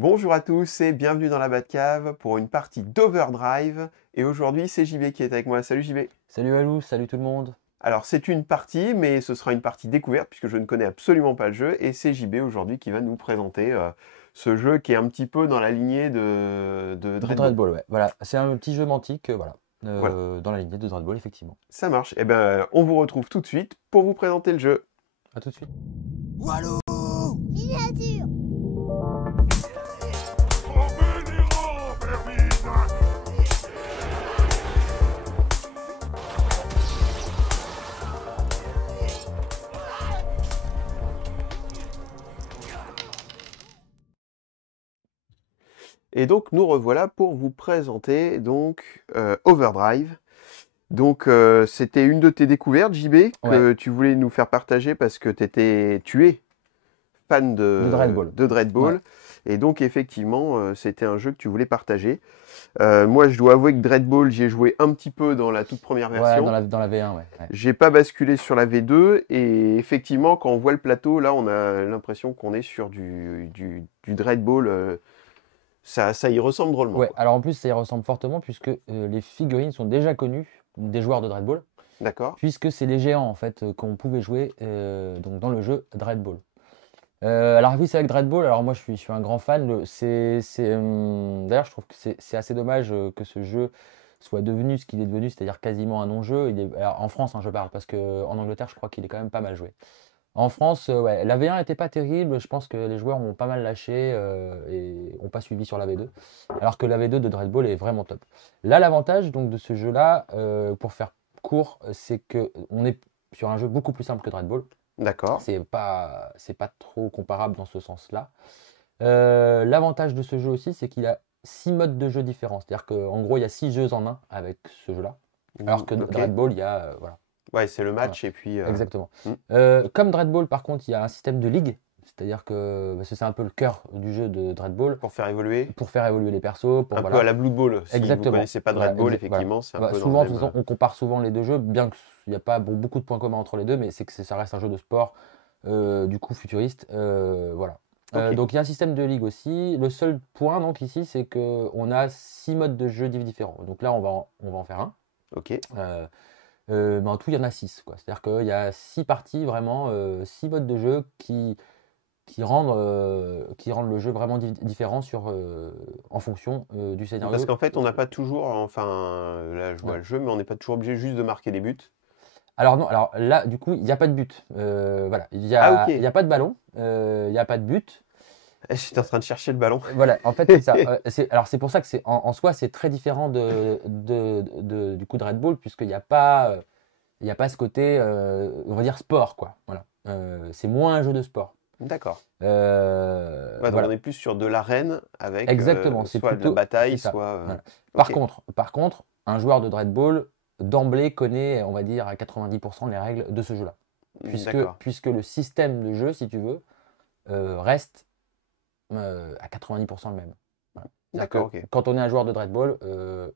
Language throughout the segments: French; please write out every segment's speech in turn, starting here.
Bonjour à tous et bienvenue dans la Batcave pour une partie d'Overdrive. Et aujourd'hui, c'est JB qui est avec moi. Salut JB. Salut Alou, salut tout le monde. Alors, c'est une partie, mais ce sera une partie découverte puisque je ne connais absolument pas le jeu. Et c'est JB aujourd'hui qui va nous présenter ce jeu qui est un petit peu dans la lignée de De Dreadball. Dreadball, ouais. Voilà, c'est un petit jeu mantique, voilà, Voilà, dans la lignée de Dreadball, effectivement. ça marche. Et ben, on vous retrouve tout de suite pour vous présenter le jeu. À tout de suite. Walou Miniature. Et donc, nous revoilà pour vous présenter donc Overdrive. Donc, c'était une de tes découvertes, JB, que Ouais, tu voulais nous faire partager parce que tu es fan de Dreadball. de Ouais, Dreadball. Et donc, effectivement, c'était un jeu que tu voulais partager. Moi, je dois avouer que Dreadball, j'y ai joué un petit peu dans la toute première ouais, version. dans la V1, ouais. Ouais. J'ai pas basculé sur la V2. Et effectivement, quand on voit le plateau, là, on a l'impression qu'on est sur du Dreadball. Ça y ressemble drôlement, Ouais, quoi. alors en plus, ça y ressemble fortement puisque les figurines sont déjà connues des joueurs de Dreadball, D'accord? puisque c'est les géants en fait qu'on pouvait jouer donc dans le jeu Dreadball. Alors oui, c'est avec Dreadball. Alors moi, je suis un grand fan. D'ailleurs, je trouve que c'est assez dommage que ce jeu soit devenu ce qu'il est devenu, c'est-à-dire quasiment un non-jeu. Alors, en France, hein, je parle, parce qu'en Angleterre, je crois qu'il est quand même pas mal joué. En France, ouais, la V1 n'était pas terrible. Je pense que les joueurs ont pas mal lâché et n'ont pas suivi sur la V2. Alors que la V2 de Dreadball est vraiment top. Là, l'avantage donc de ce jeu-là, pour faire court, c'est que on est sur un jeu beaucoup plus simple que Dreadball. D'accord. C'est pas trop comparable dans ce sens-là. L'avantage de ce jeu aussi, c'est qu'il a 6 modes de jeu différents. C'est-à-dire qu'en gros, il y a 6 jeux en un avec ce jeu-là. Alors que Ok. Dreadball, il y a. Voilà. Ouais, c'est le Voilà. match et puis... Exactement. hmm. Comme Dreadball, par contre, il y a un système de ligue. C'est-à-dire que parce que c'est un peu le cœur du jeu de Dreadball. Pour faire évoluer. Pour faire évoluer les persos. Un peu à Voilà. la Blood Bowl. Si vous Exactement. connaissez pas Voilà, Dreadball, voilà. effectivement, c'est un Bah, peu dans le souvent, de toute même... façon, on compare souvent les deux jeux, bien qu'il n'y a pas beaucoup de points communs entre les deux, mais c'est que ça reste un jeu de sport, du coup futuriste. Voilà. Ok. Donc il y a un système de ligue aussi. Le seul point donc ici, c'est qu'on a 6 modes de jeu différents. Donc là, on va en faire un. Ok. Mais en tout, il y en a 6, quoi. C'est-à-dire qu'il y a 6 parties, vraiment, 6 modes de jeu qui rendent le jeu vraiment différent en fonction du Parce scénario. qu'en fait, on n'a pas toujours... Enfin, là, je vois Ouais. le jeu, mais on n'est pas toujours obligé juste de marquer des buts. Alors non, alors là, du coup, il n'y a pas de but. Voilà, il n'y Ah, a, ok. il y a pas de ballon, il n'y a pas de but. J'étais en train de chercher le ballon. Voilà, en fait, c'est ça. Alors c'est pour ça que en soi, c'est très différent du coup de Red Bull, puisqu'il n'y a pas ce côté, on va dire, sport, quoi. Voilà. C'est moins un jeu de sport. D'accord. Ouais, donc on Voilà, est plus sur de l'arène avec exactement. C'est soit de la plutôt, c'est bataille, ça. soit... Voilà. Par Ok. contre, par contre, un joueur de Dread Ball d'emblée connaît, on va dire, à 90% les règles de ce jeu-là. Puisque, D'accord. puisque le système de jeu, si tu veux, reste à 90% le même. Voilà. C'est-à-dire D'accord, que ok. quand on est un joueur de Dread Ball,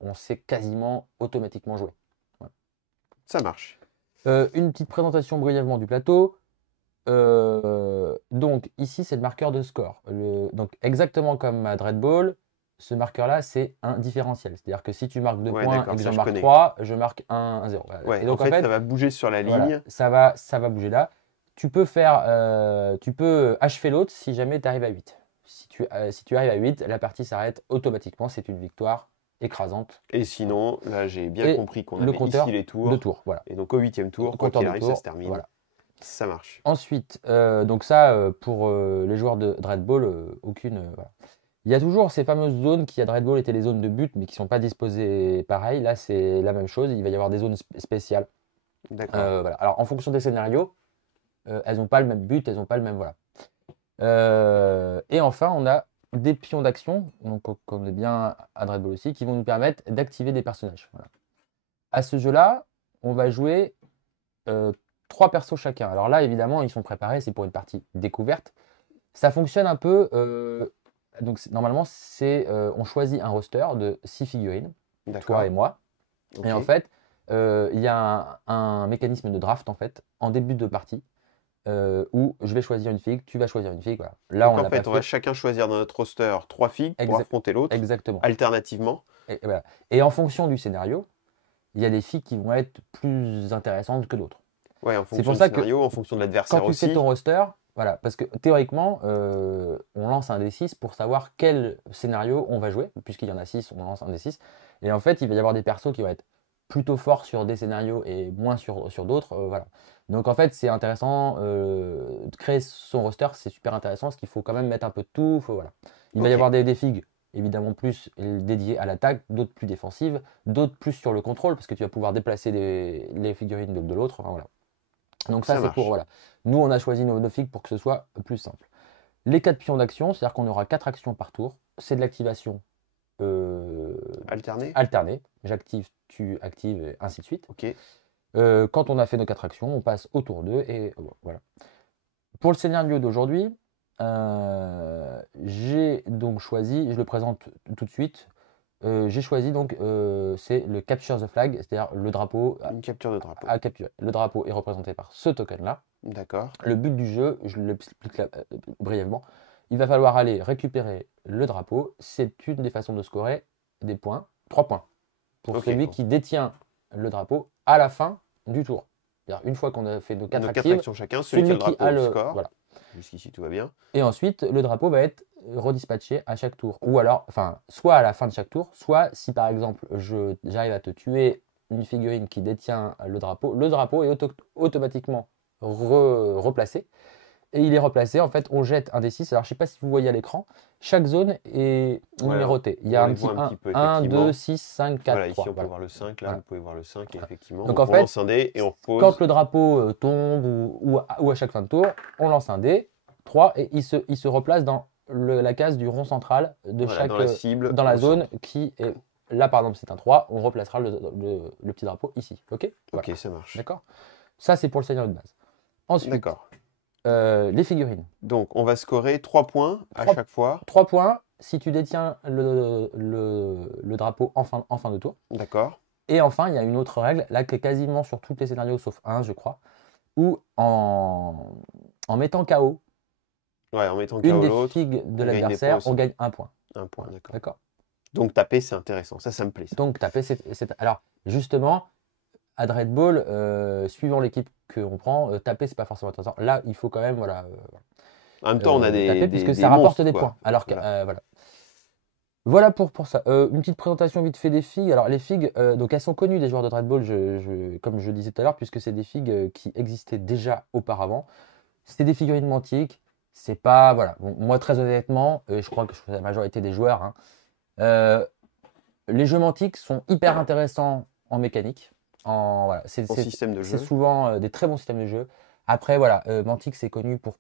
on sait quasiment automatiquement jouer. Voilà. Ça marche. Une petite présentation brièvement du plateau. Donc ici, c'est le marqueur de score. Donc exactement comme à Dread Ball, ce marqueur-là, c'est un différentiel. C'est-à-dire que si tu marques 2 Ouais, points d'accord, et que ça j'en je marque connais. 3, je marque 0. Voilà. Ouais, Et en donc en fait, ça fait, va bouger sur la voilà, ligne. ça va bouger là. Tu peux achever l'autre si jamais tu arrives à 8. Si tu arrives à 8, la partie s'arrête automatiquement. C'est une victoire écrasante. Et sinon, là, j'ai bien Et compris qu'on le avait compteur ici les de tours. tours. Voilà. Et donc, au 8e tour, quoi Compteur qu'il de arrive, ça tours. se termine. Voilà. Ça marche. Ensuite, donc ça, pour les joueurs de Dread Ball, aucune. Voilà. Il y a toujours ces fameuses zones qui, à Dread Ball, étaient les zones de but, mais qui ne sont pas disposées pareil. Là, c'est la même chose. Il va y avoir des zones spéciales. D'accord. Voilà. Alors, en fonction des scénarios, elles n'ont pas le même but, elles n'ont pas le même. Voilà. Et enfin, on a des pions d'action, donc comme on est bien à Dread Ball aussi, qui vont nous permettre d'activer des personnages. Voilà. À ce jeu-là, on va jouer 3 persos chacun. Alors là, évidemment, ils sont préparés, c'est pour une partie découverte. Ça fonctionne un peu. Donc normalement, on choisit un roster de 6 figurines, toi D'accord. et moi. Ok. Et en fait, il y a un mécanisme de draft en fait en début de partie. où je vais choisir une figue, tu vas choisir une figue. Voilà. Là, Donc on en l'a pas fait, on va fait. chacun choisir dans notre roster 3 figues pour affronter l'autre, Exactement. alternativement. Et voilà. Et en fonction du scénario, il y a des figues qui vont être plus intéressantes que d'autres. Ouais, en C'est fonction pour du ça que scénario, en fonction de quand l'adversaire tu fais aussi. ton roster, voilà, parce que théoriquement, on lance un D6 pour savoir quel scénario on va jouer, puisqu'il y en a 6, on lance un D6. Et en fait, il va y avoir des persos qui vont être plutôt forts sur des scénarios et moins sur d'autres. Voilà. Donc en fait, c'est intéressant de créer son roster, c'est super intéressant parce qu'il faut quand même mettre un peu de tout. Voilà. Il va y Ok. avoir des figues évidemment plus dédiées à l'attaque, d'autres plus défensives, d'autres plus sur le contrôle parce que tu vas pouvoir déplacer les figurines de l'autre. Enfin, voilà. Donc ça, Ça c'est pour, marche. voilà. Nous, on a choisi nos figues pour que ce soit plus simple. Les 4 pions d'action, c'est-à-dire qu'on aura 4 actions par tour. C'est de l'activation Alterné. alternée. J'active, tu actives, et ainsi de suite. Ok. Quand on a fait nos 4 actions, on passe au tour 2 et voilà. Pour le scénario d'aujourd'hui, j'ai donc choisi, je le présente tout de suite, j'ai choisi donc, c'est le Capture the Flag, c'est-à-dire le drapeau Une capture de drapeau. à capturer. Le drapeau est représenté par ce token-là. D'accord. Le but du jeu, je l'explique brièvement, il va falloir aller récupérer le drapeau. C'est une des façons de scorer des points, 3 points, pour Ok. celui qui détient le drapeau à la fin du tour. C'est-à-dire une fois qu'on a fait nos 4 Nos 4 actives, actions chacun, celui qui a le celui qui drapeau a le score. voilà. Jusqu'ici, tout va bien. Et ensuite, le drapeau va être redispatché à chaque tour. Ou alors, enfin, soit à la fin de chaque tour, soit si par exemple, j'arrive à te tuer une figurine qui détient le drapeau est automatiquement replacé. Et il est replacé, en fait, on jette un des 6. Alors, je ne sais pas si vous voyez à l'écran, chaque zone est Voilà. numérotée. Il y a On un les petit voit un petit peu, 1, 2, effectivement. 6, 5, 4, Voilà, ici 3. on peut Voilà. voir le 5, là Voilà. vous pouvez voir le 5, et effectivement. Donc, Donc en on fait, lance un dé et on repose. quand le drapeau tombe ou à chaque fin de tour, on lance un dé, 3, et il se replace dans la case du rond central de Voilà, chaque, dans la cible, dans la au zone centre. qui est là, par exemple, c'est un 3, on replacera le petit drapeau ici. Ok. Voilà. Ok, ça marche. D'accord. Ça, c'est pour le scénario de base. Ensuite, D'accord. les figurines. Donc on va scorer 3 points à chaque fois. 3 points si tu détiens le drapeau en fin de tour. D'accord. Et enfin, il y a une autre règle, là, qui est quasiment sur tous les scénarios, sauf un, je crois, où en mettant KO Ouais, en mettant une KO des l'autre, figues de on gagne des l'adversaire, points on aussi. gagne un point. Un point, d'accord. D'accord. Donc taper, c'est intéressant. Ça me plaît. Ça. Donc, taper, alors, justement, à Dread Ball, suivant l'équipe qu'on prend, taper, c'est pas forcément intéressant. Là, il faut quand même, voilà. En même temps, on a taper, puisque des ça rapporte monstres, des quoi. points. Alors que, Voilà. voilà. Voilà pour ça. Une petite présentation vite fait des figues. Alors les figues, donc elles sont connues des joueurs de Dread Ball, comme je disais tout à l'heure, puisque c'est des figues qui existaient déjà auparavant. C'est des figurines mantiques. C'est pas, voilà. Bon, moi très honnêtement, je crois que la majorité des joueurs, hein, les jeux mantiques sont hyper intéressants en mécanique. Voilà, En système de c'est jeu. souvent des très bons systèmes de jeu. Après, voilà, Mantic c'est connu pour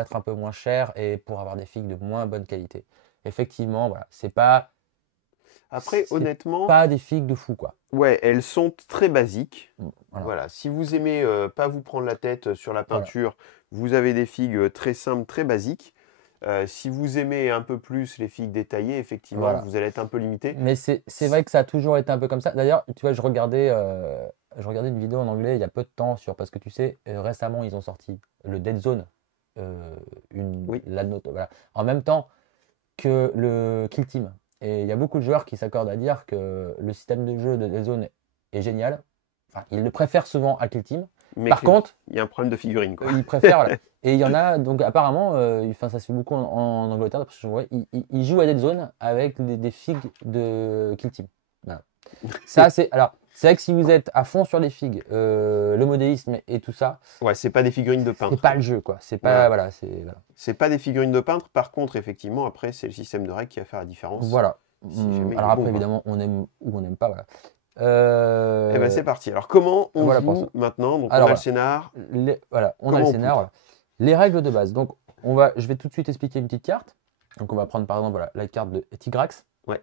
être un peu moins cher et pour avoir des figues de moins bonne qualité. Effectivement, voilà, Après, c'est honnêtement, pas des figues de fou, quoi. ouais, elles sont très basiques. Voilà. Voilà. Si vous aimez pas vous prendre la tête sur la peinture, vous avez des figues très simples, très basiques. Si vous aimez un peu plus les figues détaillées, effectivement, Voilà. vous allez être un peu limité. Mais c'est vrai que ça a toujours été un peu comme ça. D'ailleurs, tu vois, je regardais une vidéo en anglais il y a peu de temps parce que tu sais, récemment, ils ont sorti le Dead Zone, Oui. la note, voilà, en même temps que le Kill Team. Et il y a beaucoup de joueurs qui s'accordent à dire que le système de jeu de Dead Zone est génial. Enfin, ils le préfèrent souvent à Kill Team. Mais Par contre, il y a un problème de figurines, quoi. ils préfèrent. Voilà. Et il y en a, donc apparemment, enfin, ça se fait beaucoup en Angleterre, parce que je vois, ils jouent à Dead Zone avec des figues de Kill Team. Voilà. Ça, alors, c'est vrai que si vous êtes à fond sur les figues, le modélisme et tout ça, Ouais, c'est pas des figurines de peintre. c'est pas le jeu, quoi. C'est pas, voilà, voilà. C'est pas des figurines de peintre. Par contre, effectivement, après, c'est le système de règles qui va faire la différence. Voilà. Si jamais il est Alors bon, après, quoi. évidemment, on aime ou on n'aime pas, voilà. Eh ben c'est parti. Alors comment on voilà pour joue ça. maintenant? Donc Alors, on a voilà. le scénar. Voilà, on a Comment le on scénar. Voilà. Les règles de base. Donc, je vais tout de suite expliquer une petite carte. Donc, on va prendre par exemple voilà, la carte de Tigrax. Ouais.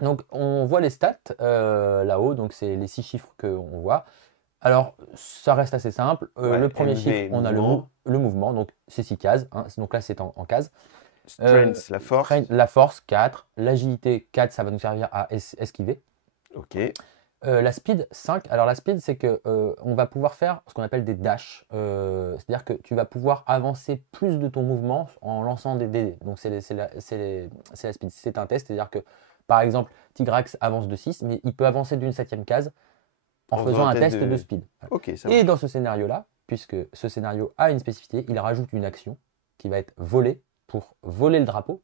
Donc, on voit les stats là-haut. Donc, c'est les 6 chiffres qu'on voit. Alors, ça reste assez simple. Ouais, le premier MV, chiffre, on a le mouvement. Donc, c'est 6 cases. Hein. Donc là, c'est en cases. Strength, la force. La force, 4. L'agilité, 4, ça va nous servir à esquiver. Ok. La speed 5, alors la speed, c'est que on va pouvoir faire ce qu'on appelle des dashs. C'est-à-dire que tu vas pouvoir avancer plus de ton mouvement en lançant des dés. Donc c'est la speed. C'est un test, c'est-à-dire que par exemple, Tigrax avance de 6, mais il peut avancer d'une 7e case en faisant un test de speed. Voilà. Ok, ça Et marche. dans ce scénario-là, puisque ce scénario a une spécificité, il rajoute une action qui va être volée pour voler le drapeau.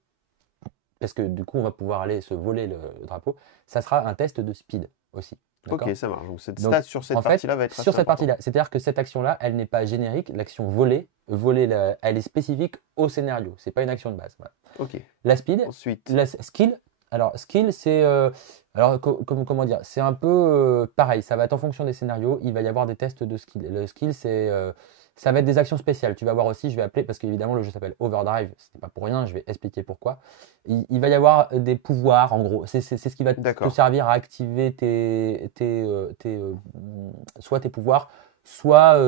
Parce que du coup, on va pouvoir aller se voler le drapeau. Ça sera un test de speed aussi. D'accord? Ok, ça marche. Donc cette Donc, stat sur cette en fait, partie-là va être sur assez cette importante. partie-là, c'est-à-dire que cette action-là, elle n'est pas générique. L'action volée, elle est spécifique au scénario. C'est pas une action de base. Voilà. Ok. La speed, Ensuite, la skill. Alors, skill, c'est. Alors, comment dire? C'est un peu pareil. Ça va être en fonction des scénarios. Il va y avoir des tests de skill. Le skill, ça va être des actions spéciales. Tu vas voir aussi, je vais appeler, parce qu'évidemment, le jeu s'appelle Overdrive. C'était pas pour rien. Je vais expliquer pourquoi. Il va y avoir des pouvoirs, en gros. C'est ce qui va te d'accord. servir à activer soit tes pouvoirs, soit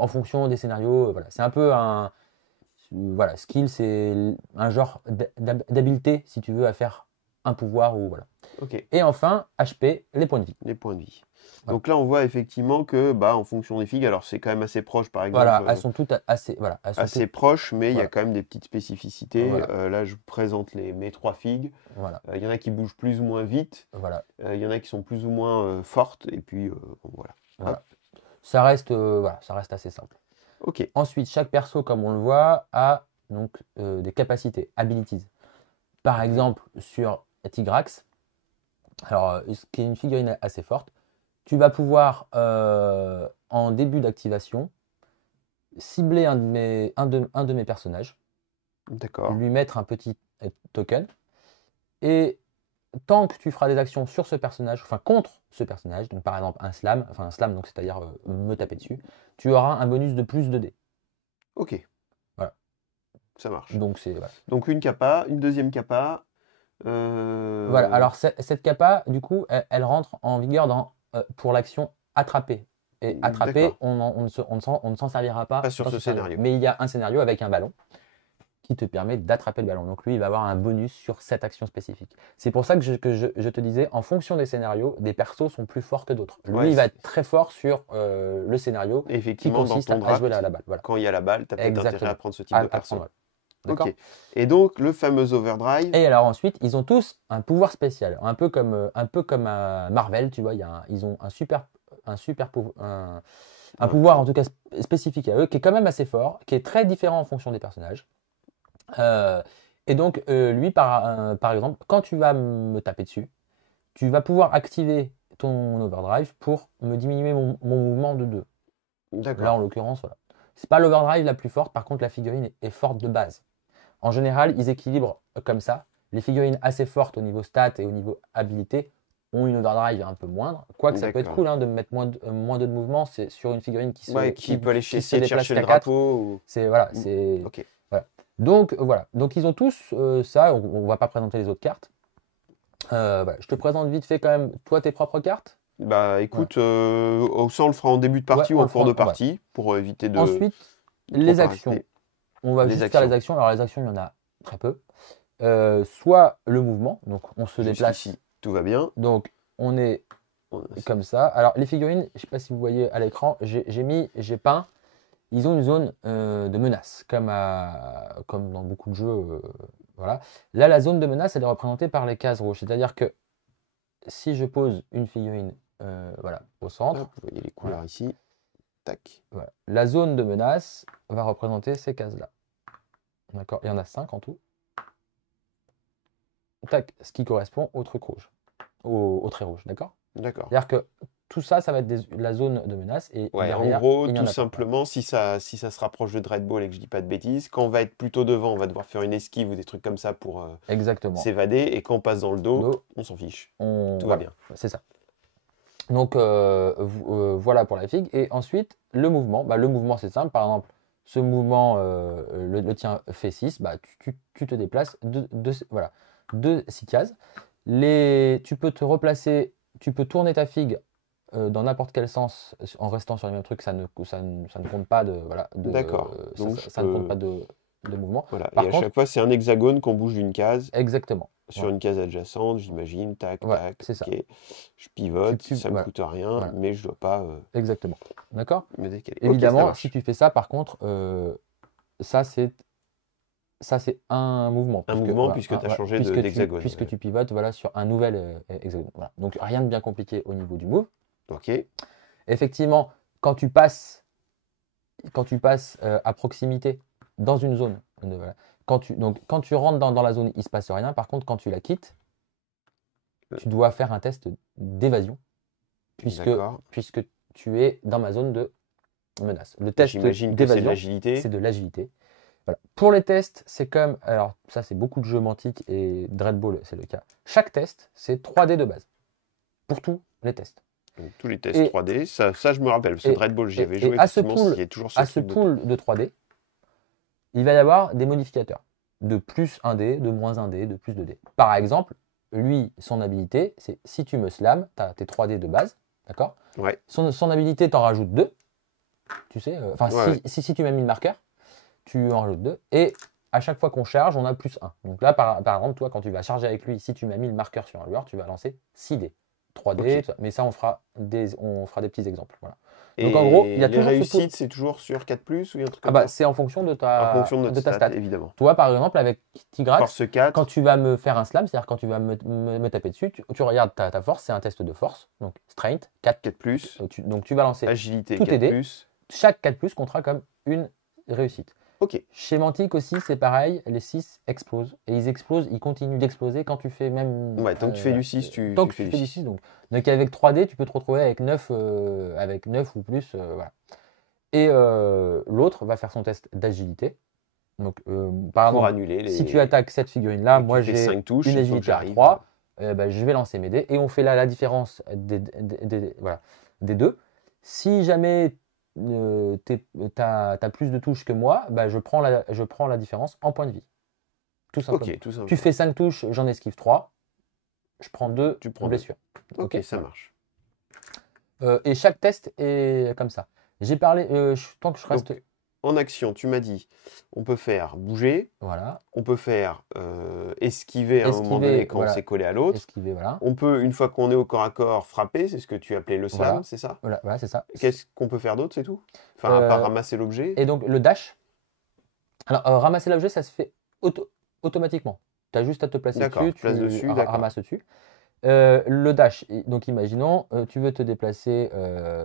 en fonction des scénarios. Voilà. C'est un peu un. Voilà, skill, c'est un genre d'habileté, si tu veux, à faire un pouvoir ou voilà. Ok. Et enfin, HP, les points de vie. Les points de vie. Voilà. Donc là, on voit effectivement que, bah, en fonction des figues, alors c'est quand même assez proche, par exemple. Voilà, elles sont toutes assez. Voilà, elles sont Assez toutes- proches, mais il y a voilà. quand même des petites spécificités. Voilà. Là, je vous présente mes 3 figues. Voilà, Il y en a qui bougent plus ou moins vite. voilà, Il y en a qui sont plus ou moins fortes. Et puis, bon, voilà. voilà. Hop. Ça reste, voilà, ça reste assez simple. Ok. Ensuite, chaque perso, comme on le voit, a donc des capacités, abilities. Par exemple, sur Tigrax, alors, ce qui est une figurine assez forte, tu vas pouvoir, en début d'activation, cibler un de mes personnages, D'accord. lui mettre un petit token, et tant que tu feras des actions sur ce personnage, enfin contre ce personnage, donc par exemple un slam, donc c'est-à-dire me taper dessus, tu auras un bonus de plus de dés. Ok. Voilà. Ça marche. Donc c'est voilà. Donc une capa, une deuxième capa. Voilà. Alors cette capa, du coup, elle rentre en vigueur pour l'action attraper. Et attraper, D'accord. on ne s'en servira pas Pas sur dans ce scénario. Mais il y a un scénario avec un ballon qui te permet d'attraper le ballon. Donc lui, il va avoir un bonus sur cette action spécifique. C'est pour ça que je te disais, en fonction des scénarios, des persos sont plus forts que d'autres. Lui, Ouais, il va être très fort sur le scénario qui Effectivement, dans consiste ton à draft, jouer la balle. Voilà. quand il y a la balle, tu as peut-être intérêt Exactement. à prendre ce type de perso. prendre, d'accord. Ok. Et donc, le fameux overdrive. Et alors ensuite, ils ont tous un pouvoir spécial, un peu comme Marvel, tu vois. Ils ont un pouvoir en tout cas spécifique à eux, qui est quand même assez fort, qui est très différent en fonction des personnages. Et donc, lui, par exemple, quand tu vas me taper dessus, tu vas pouvoir activer ton overdrive pour me diminuer mon mouvement de 2. D'accord. Là, en l'occurrence, voilà. C'est pas l'overdrive la plus forte, par contre, la figurine est forte de base. En général, ils équilibrent comme ça. Les figurines assez fortes au niveau stats et au niveau habilité ont une overdrive un peu moindre. Quoique ça peut être D'accord. cool hein, de mettre moins de mouvement. C'est sur une figurine qui peut aller se essayer de déplace chercher le qu'à 4. drapeau. Ou... C'est voilà, Mm. c'est Ok. voilà. Donc voilà. Donc ils ont tous ça. On va pas présenter les autres cartes. Voilà. Je te présente vite fait quand même toi tes propres cartes. Bah écoute, ça on le fera en début de partie Ouais, ou on en le cours de fera, partie pour éviter de. Ensuite, trop les parasiter. actions. On va Les juste faire les actions. Alors les actions, il y en a très peu. Soit le mouvement, donc on se déplace. Jusqu'ici, tout va bien. Donc on est On a- comme ça. Alors les figurines, je ne sais pas si vous voyez à l'écran, j'ai peint. Ils ont une zone de menace, comme dans beaucoup de jeux. Voilà. Là, la zone de menace, elle est représentée par les cases rouges. C'est-à-dire que si je pose une figurine voilà, au centre, Hop, vous voyez les couleurs ici. Tac. voilà, la zone de menace va représenter ces cases-là. D'accord? Il y en a 5 en tout. Tac, ce qui correspond au truc rouge, au trait rouge, d'accord? D'accord. C'est-à-dire que tout ça, ça va être la zone de menace. Et Ouais, en derrière, gros, il y en tout a pas. simplement, si ça se rapproche de Dreadball et que je dis pas de bêtises, quand on va être plutôt devant, on va devoir faire une esquive ou des trucs comme ça pour Exactement. s'évader. Et quand on passe dans le dos, Dos, on s'en fiche. Tout va bien. C'est ça. Donc voilà pour la figue. Et ensuite, le mouvement. Bah, le mouvement, c'est simple. Par exemple, ce mouvement, le tien fait 6. Bah, tu te déplaces de 6 cases. Tu peux te replacer, tu peux tourner ta figue dans n'importe quel sens en restant sur les mêmes trucs. Ça ne compte pas de. Voilà, D'accord. Donc ça ne compte pas de mouvement. Voilà. Par Et à contre, chaque fois, c'est un hexagone qu'on bouge d'une case. exactement. sur Voilà. une case adjacente, j'imagine, tac, Ouais, tac, c'est ça. ok. Je pivote, Tu- ça me voilà. coûte rien, Voilà. mais je dois pas Exactement. D'accord? me décaler. Ok, ça Évidemment, marche. si tu fais ça, par contre, ça c'est un mouvement. Un puisque, mouvement voilà, puisque tu as ouais, changé puisque d'hexagone. puisque tu pivotes voilà, sur un nouvel hexagone. Voilà. Donc rien de bien compliqué au niveau du move. Ok, Effectivement, quand tu passes à proximité dans une zone, voilà, quand tu rentres dans la zone, il ne se passe rien. Par contre, quand tu la quittes, tu dois faire un test d'évasion d'accord. puisque tu es dans ma zone de menace. Le test J'imagine que c'est de d'évasion, l'agilité. c'est de l'agilité. Voilà. Pour les tests, c'est comme. Alors, ça, c'est beaucoup de jeux mantiques et Dreadball, c'est le cas. Chaque test, c'est 3D de base. Pour tous les tests. Donc, tous les tests Et- 3D, ça je me rappelle, parce que et- Dreadball, j'y avais et joué, à ce effectivement, pool- il y a toujours ce À ce truc de- pool de 3D, il va y avoir des modificateurs. De plus 1D, de moins 1D, de plus 2D. Par exemple, lui, son habilité, c'est si tu me slams, tu as tes 3D de base, d'accord? Ouais, Son habilité, t'en rajoutes 2. Tu sais, enfin, Ouais, si tu m'as mis le marqueur, tu en rajoutes 2. Et à chaque fois qu'on charge, on a plus 1. Donc là, par exemple, toi, quand tu vas charger avec lui, si tu m'as mis le marqueur sur un joueur, tu vas lancer 6D. 3D, Ok. tout ça. Mais ça, on fera des petits exemples. Voilà. Donc en gros, il y a les toujours ce réussites, c'est toujours sur 4+, ou il y a un truc Ah comme bah, ça? c'est en fonction de En ta, fonction de notre de ta stat. évidemment. Toi, par exemple, avec Tigrax, Force 4, quand tu vas me faire un slam, c'est-à-dire quand tu vas me taper dessus, tu regardes ta force, c'est un test de force. Donc strength, 4. 4+, Donc tu vas lancer agilité tout est 4+. chaque 4+, comptera comme une réussite. Ok, Chez Mantic aussi, c'est pareil, les 6 explosent. Et ils explosent, ils continuent d'exploser quand tu fais même. ouais, tant que tu fais du 6, tant tu que fais tu du fais du 6. 6. Donc avec 3D, tu peux te retrouver avec 9, ou plus. Voilà. Et l'autre va faire son test d'agilité. Donc, par Pour exemple, annuler les... si tu attaques cette figurine-là, et moi tu fais j'ai 5 touches, une il faut que agilité à j'arrive. 3, je vais lancer mes dés et on fait là la différence voilà, des deux. Si jamais tu as plus de touches que moi, je prends la différence en points de vie. Tout simplement. Ok, tout simplement. Tu fais 5 touches, j'en esquive 3, je prends 2 Tu prends blessures. Ok, ça voilà. marche. Et chaque test est comme ça. J'ai parlé, tant que je reste. Donc, en action, tu m'as dit, on peut faire bouger, Voilà, on peut faire esquiver à un moment donné quand voilà. on s'est collé à l'autre. Esquiver, voilà. On peut, une fois qu'on est au corps à corps, frapper, c'est ce que tu appelais le slam, Voilà. c'est ça? Voilà, c'est ça. Qu'est-ce qu'on peut faire d'autre, c'est tout? Enfin, à part ramasser l'objet. Et donc le dash. Alors ramasser l'objet, ça se fait automatiquement. Tu as juste à te placer D'accord, dessus, tu places dessus, d'accord. ramasses dessus. Le dash, donc imaginons, tu veux te déplacer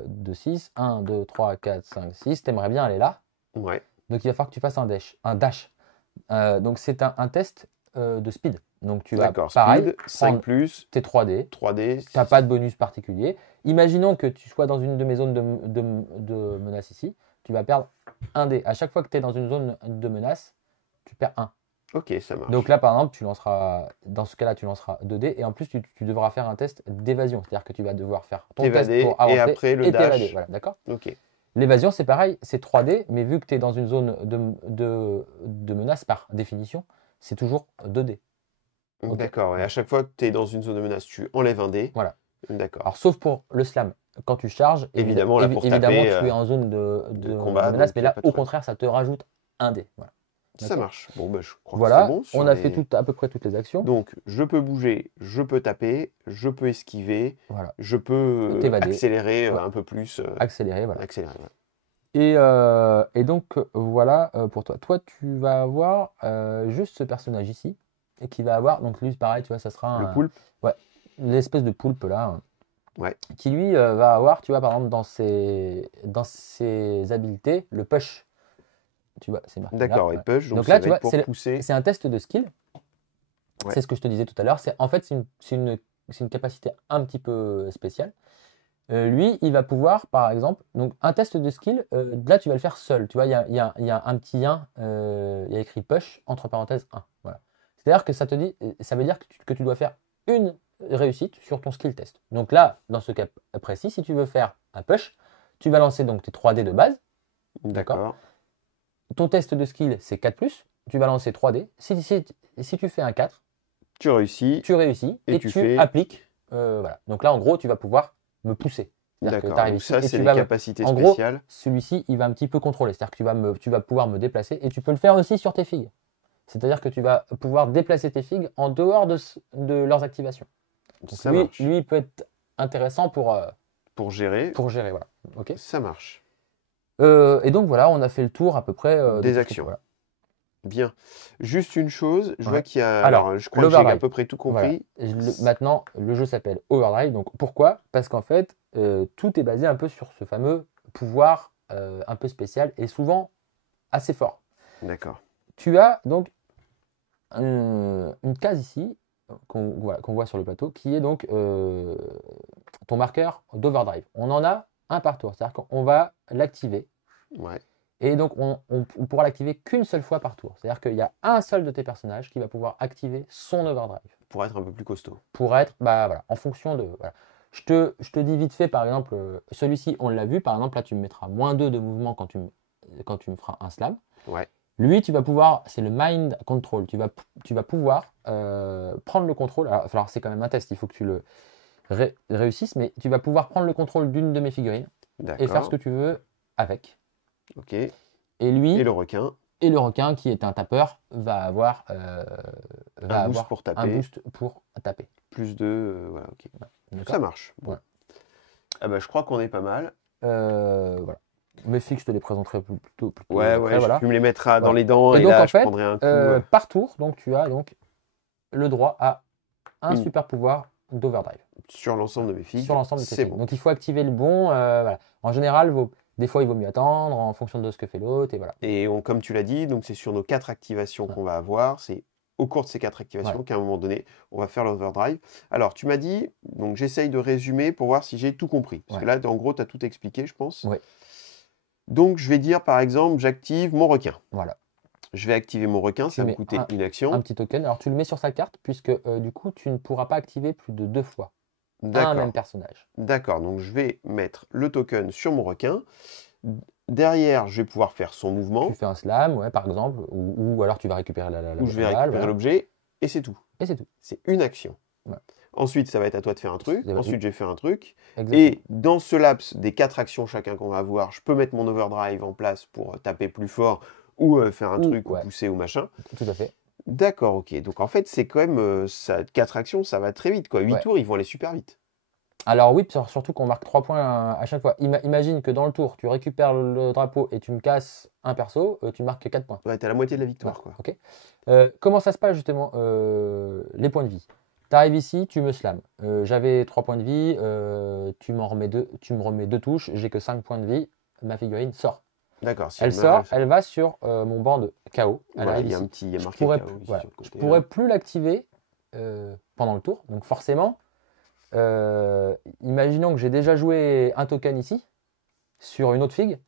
de 6, 1, 2, 3, 4, 5, 6, tu aimerais bien aller là. Ouais, Donc il va falloir que tu fasses un dash. Donc c'est un test de speed. Donc tu vas d'accord. pareil, Speed, prendre 5+, tes 3D, 3D. tu n'as pas de bonus particulier. Imaginons que tu sois dans une de mes zones de menace ici, tu vas perdre un dé. À chaque fois que tu es dans une zone de menace, tu perds 1. Ok, ça marche. Donc là, par exemple, dans ce cas-là, tu lanceras 2 dés et en plus, tu devras faire un test d'évasion. C'est-à-dire que tu vas devoir faire ton test T'évader, pour avancer et après le t'évader. dash. Voilà, d'accord? Ok, L'évasion, c'est pareil, c'est 3D, mais vu que tu es dans une zone de menace par définition, c'est toujours 2D. Ok. d'accord. Et à chaque fois que tu es dans une zone de menace, tu enlèves un dé. Voilà. D'accord. Alors, sauf pour le slam. Quand tu charges, Évidemment, là, pour évidemment, taper, tu es en zone de combat, menace, donc mais y a là, pas de au problème. contraire, ça te rajoute un dé. Voilà. Ça D'accord. marche. Bon, je crois que Voilà, c'est bon. sur on a les- fait à peu près toutes les actions. Donc, je peux bouger, je peux taper, je peux esquiver, Voilà, je peux T'évader. accélérer Ouais. un peu plus. accéléré, voilà. Accélérer, ouais. Et donc, voilà pour toi. Toi, tu vas avoir juste ce personnage ici, et qui va avoir, donc lui, pareil, tu vois, ça sera Le poulpe. Ouais, l'espèce de poulpe là, Ouais. qui lui va avoir, tu vois, par exemple, dans ses habiletés, le push. Tu vois, c'est marqué là, D'accord, ouais. et push, donc Donc ça là, va tu être vois, pour pousser. C'est un test de skill. Ouais. C'est ce que je te disais tout à l'heure. En fait, c'est une capacité un petit peu spéciale. Lui, il va pouvoir, par exemple, donc un test de skill, là, tu vas le faire seul. Tu vois, il y a un petit 1, il y a écrit push, entre parenthèses 1. Voilà. C'est-à-dire que ça veut dire que tu dois faire une réussite sur ton skill test. Donc là, dans ce cas précis, si tu veux faire un push, tu vas lancer donc tes 3D de base. D'accord. Ton test de skill, c'est 4+, tu vas lancer 3D. Si tu fais un 4, Tu réussis. tu réussis Et et tu tu fais- appliques. Voilà. Donc là, en gros, tu vas pouvoir me pousser. C'est-à-dire que D'accord. t'arrives Donc ici ça, et c'est tu les vas capacités en gros, spéciales. celui-ci, il va un petit peu contrôler. C'est-à-dire que tu vas pouvoir me déplacer et tu peux le faire aussi sur tes filles. C'est-à-dire que tu vas pouvoir déplacer tes figues en dehors de leurs activations. Donc Ça lui, marche. lui, il peut être intéressant Pour gérer, pour gérer. Voilà. Ok. ça marche. Et donc voilà, on a fait le tour à peu près de Des tout ce actions. qu'on peut, Bien. Juste une chose, je vois Ouais. qu'il y a... Alors, Alors, je crois que j'ai à l'overdrive. peu près tout Voilà. compris. Maintenant, le jeu s'appelle Overdrive. Donc pourquoi? Parce qu'en fait, tout est basé un peu sur ce fameux pouvoir un peu spécial et souvent assez fort. D'accord. Tu as donc une case ici qu'on voit sur le plateau qui est donc ton marqueur d'overdrive. On en a un par tour, c'est-à-dire qu'on va l'activer Ouais. et donc on pourra l'activer qu'une seule fois par tour. C'est-à-dire qu'il y a un seul de tes personnages qui va pouvoir activer son overdrive Pour être un peu plus costaud. pour être voilà, en fonction de. Voilà. Je te dis vite fait, par exemple, celui-ci, on l'a vu, par exemple, là tu me mettras -2 de mouvement quand tu me feras un slam. Ouais. Lui, tu vas pouvoir, c'est le mind control. Tu vas pouvoir prendre le contrôle. Alors, c'est quand même un test, il faut que tu le réussisses, mais tu vas pouvoir prendre le contrôle d'une de mes figurines et faire ce que D'accord. tu veux avec. Ok. Et lui, Et le requin, et le requin, qui est un tapeur, va avoir, un boost pour un taper. boost pour taper. Plus de... voilà, ok. D'accord. Ça marche. Bon. Voilà. Ah bah, je crois qu'on est pas mal. Voilà. Mes figues, je te les présenterai plutôt Ouais, après, voilà. tu me les mettras dans Voilà. les dents Et et donc, là, en je fait, prendrai un coup. par tour, donc tu as donc le droit à un Une- super pouvoir d'overdrive sur l'ensemble de mes figues. sur l'ensemble de tes C'est figues. bon. Donc il faut activer le bon. Voilà. En général, des fois, il vaut mieux attendre en fonction de ce que fait l'autre. Et voilà. Et comme tu l'as dit, donc c'est sur nos 4 activations Ouais. qu'on va avoir. C'est au cours de ces 4 activations qu'à un moment donné, on va faire l'overdrive. Alors, tu m'as dit, donc j'essaye de résumer pour voir si j'ai tout compris. Parce que là, en gros, tu as tout expliqué, je pense. Ouais. Donc, je vais dire, par exemple, j'active mon requin. Voilà. Je vais activer mon requin, Tu ça va me mets coûter une action. un petit token. Alors tu le mets sur sa carte, puisque du coup, tu ne pourras pas activer plus de 2 fois un D'accord. même personnage. D'accord, donc je vais mettre le token sur mon requin. Derrière, je vais pouvoir faire son mouvement. Tu fais un slam, ouais, par exemple, ou alors tu vas récupérer la Ou je vais balle, récupérer voilà. l'objet, et c'est tout. Et c'est tout. C'est une action. Ouais. Ensuite, ça va être à toi de faire un truc. C'est- Ensuite, je vais faire un truc. Exactement. Et dans ce laps des 4 actions chacun qu'on va avoir, je peux mettre mon overdrive en place pour taper plus fort ou faire un truc ou ouais. pousser ou machin. Tout à fait. D'accord, ok. Donc en fait, c'est quand même 4 actions, ça va très vite, quoi. 8 Ouais. tours, ils vont aller super vite. Alors oui, surtout qu'on marque 3 points à chaque fois. Imagine que dans le tour, tu récupères le drapeau et tu me casses un perso, tu marques 4 points. Ouais, t'as la moitié de la victoire, quoi. Ok. Comment ça se passe justement les points de vie? Tu arrives ici, tu me slams. J'avais 3 points de vie, tu me remets 2 touches, j'ai que 5 points de vie, ma figurine sort. D'accord. Si Elle sort, elle va sur mon banc de KO. Elle Voilà, arrive il y a ici. un petit, il y a Je marqué pourrais, KO ici voilà, sur le je côté, pourrais là. plus l'activer pendant le tour. Donc forcément, imaginons que j'ai déjà joué un token ici sur une autre figue.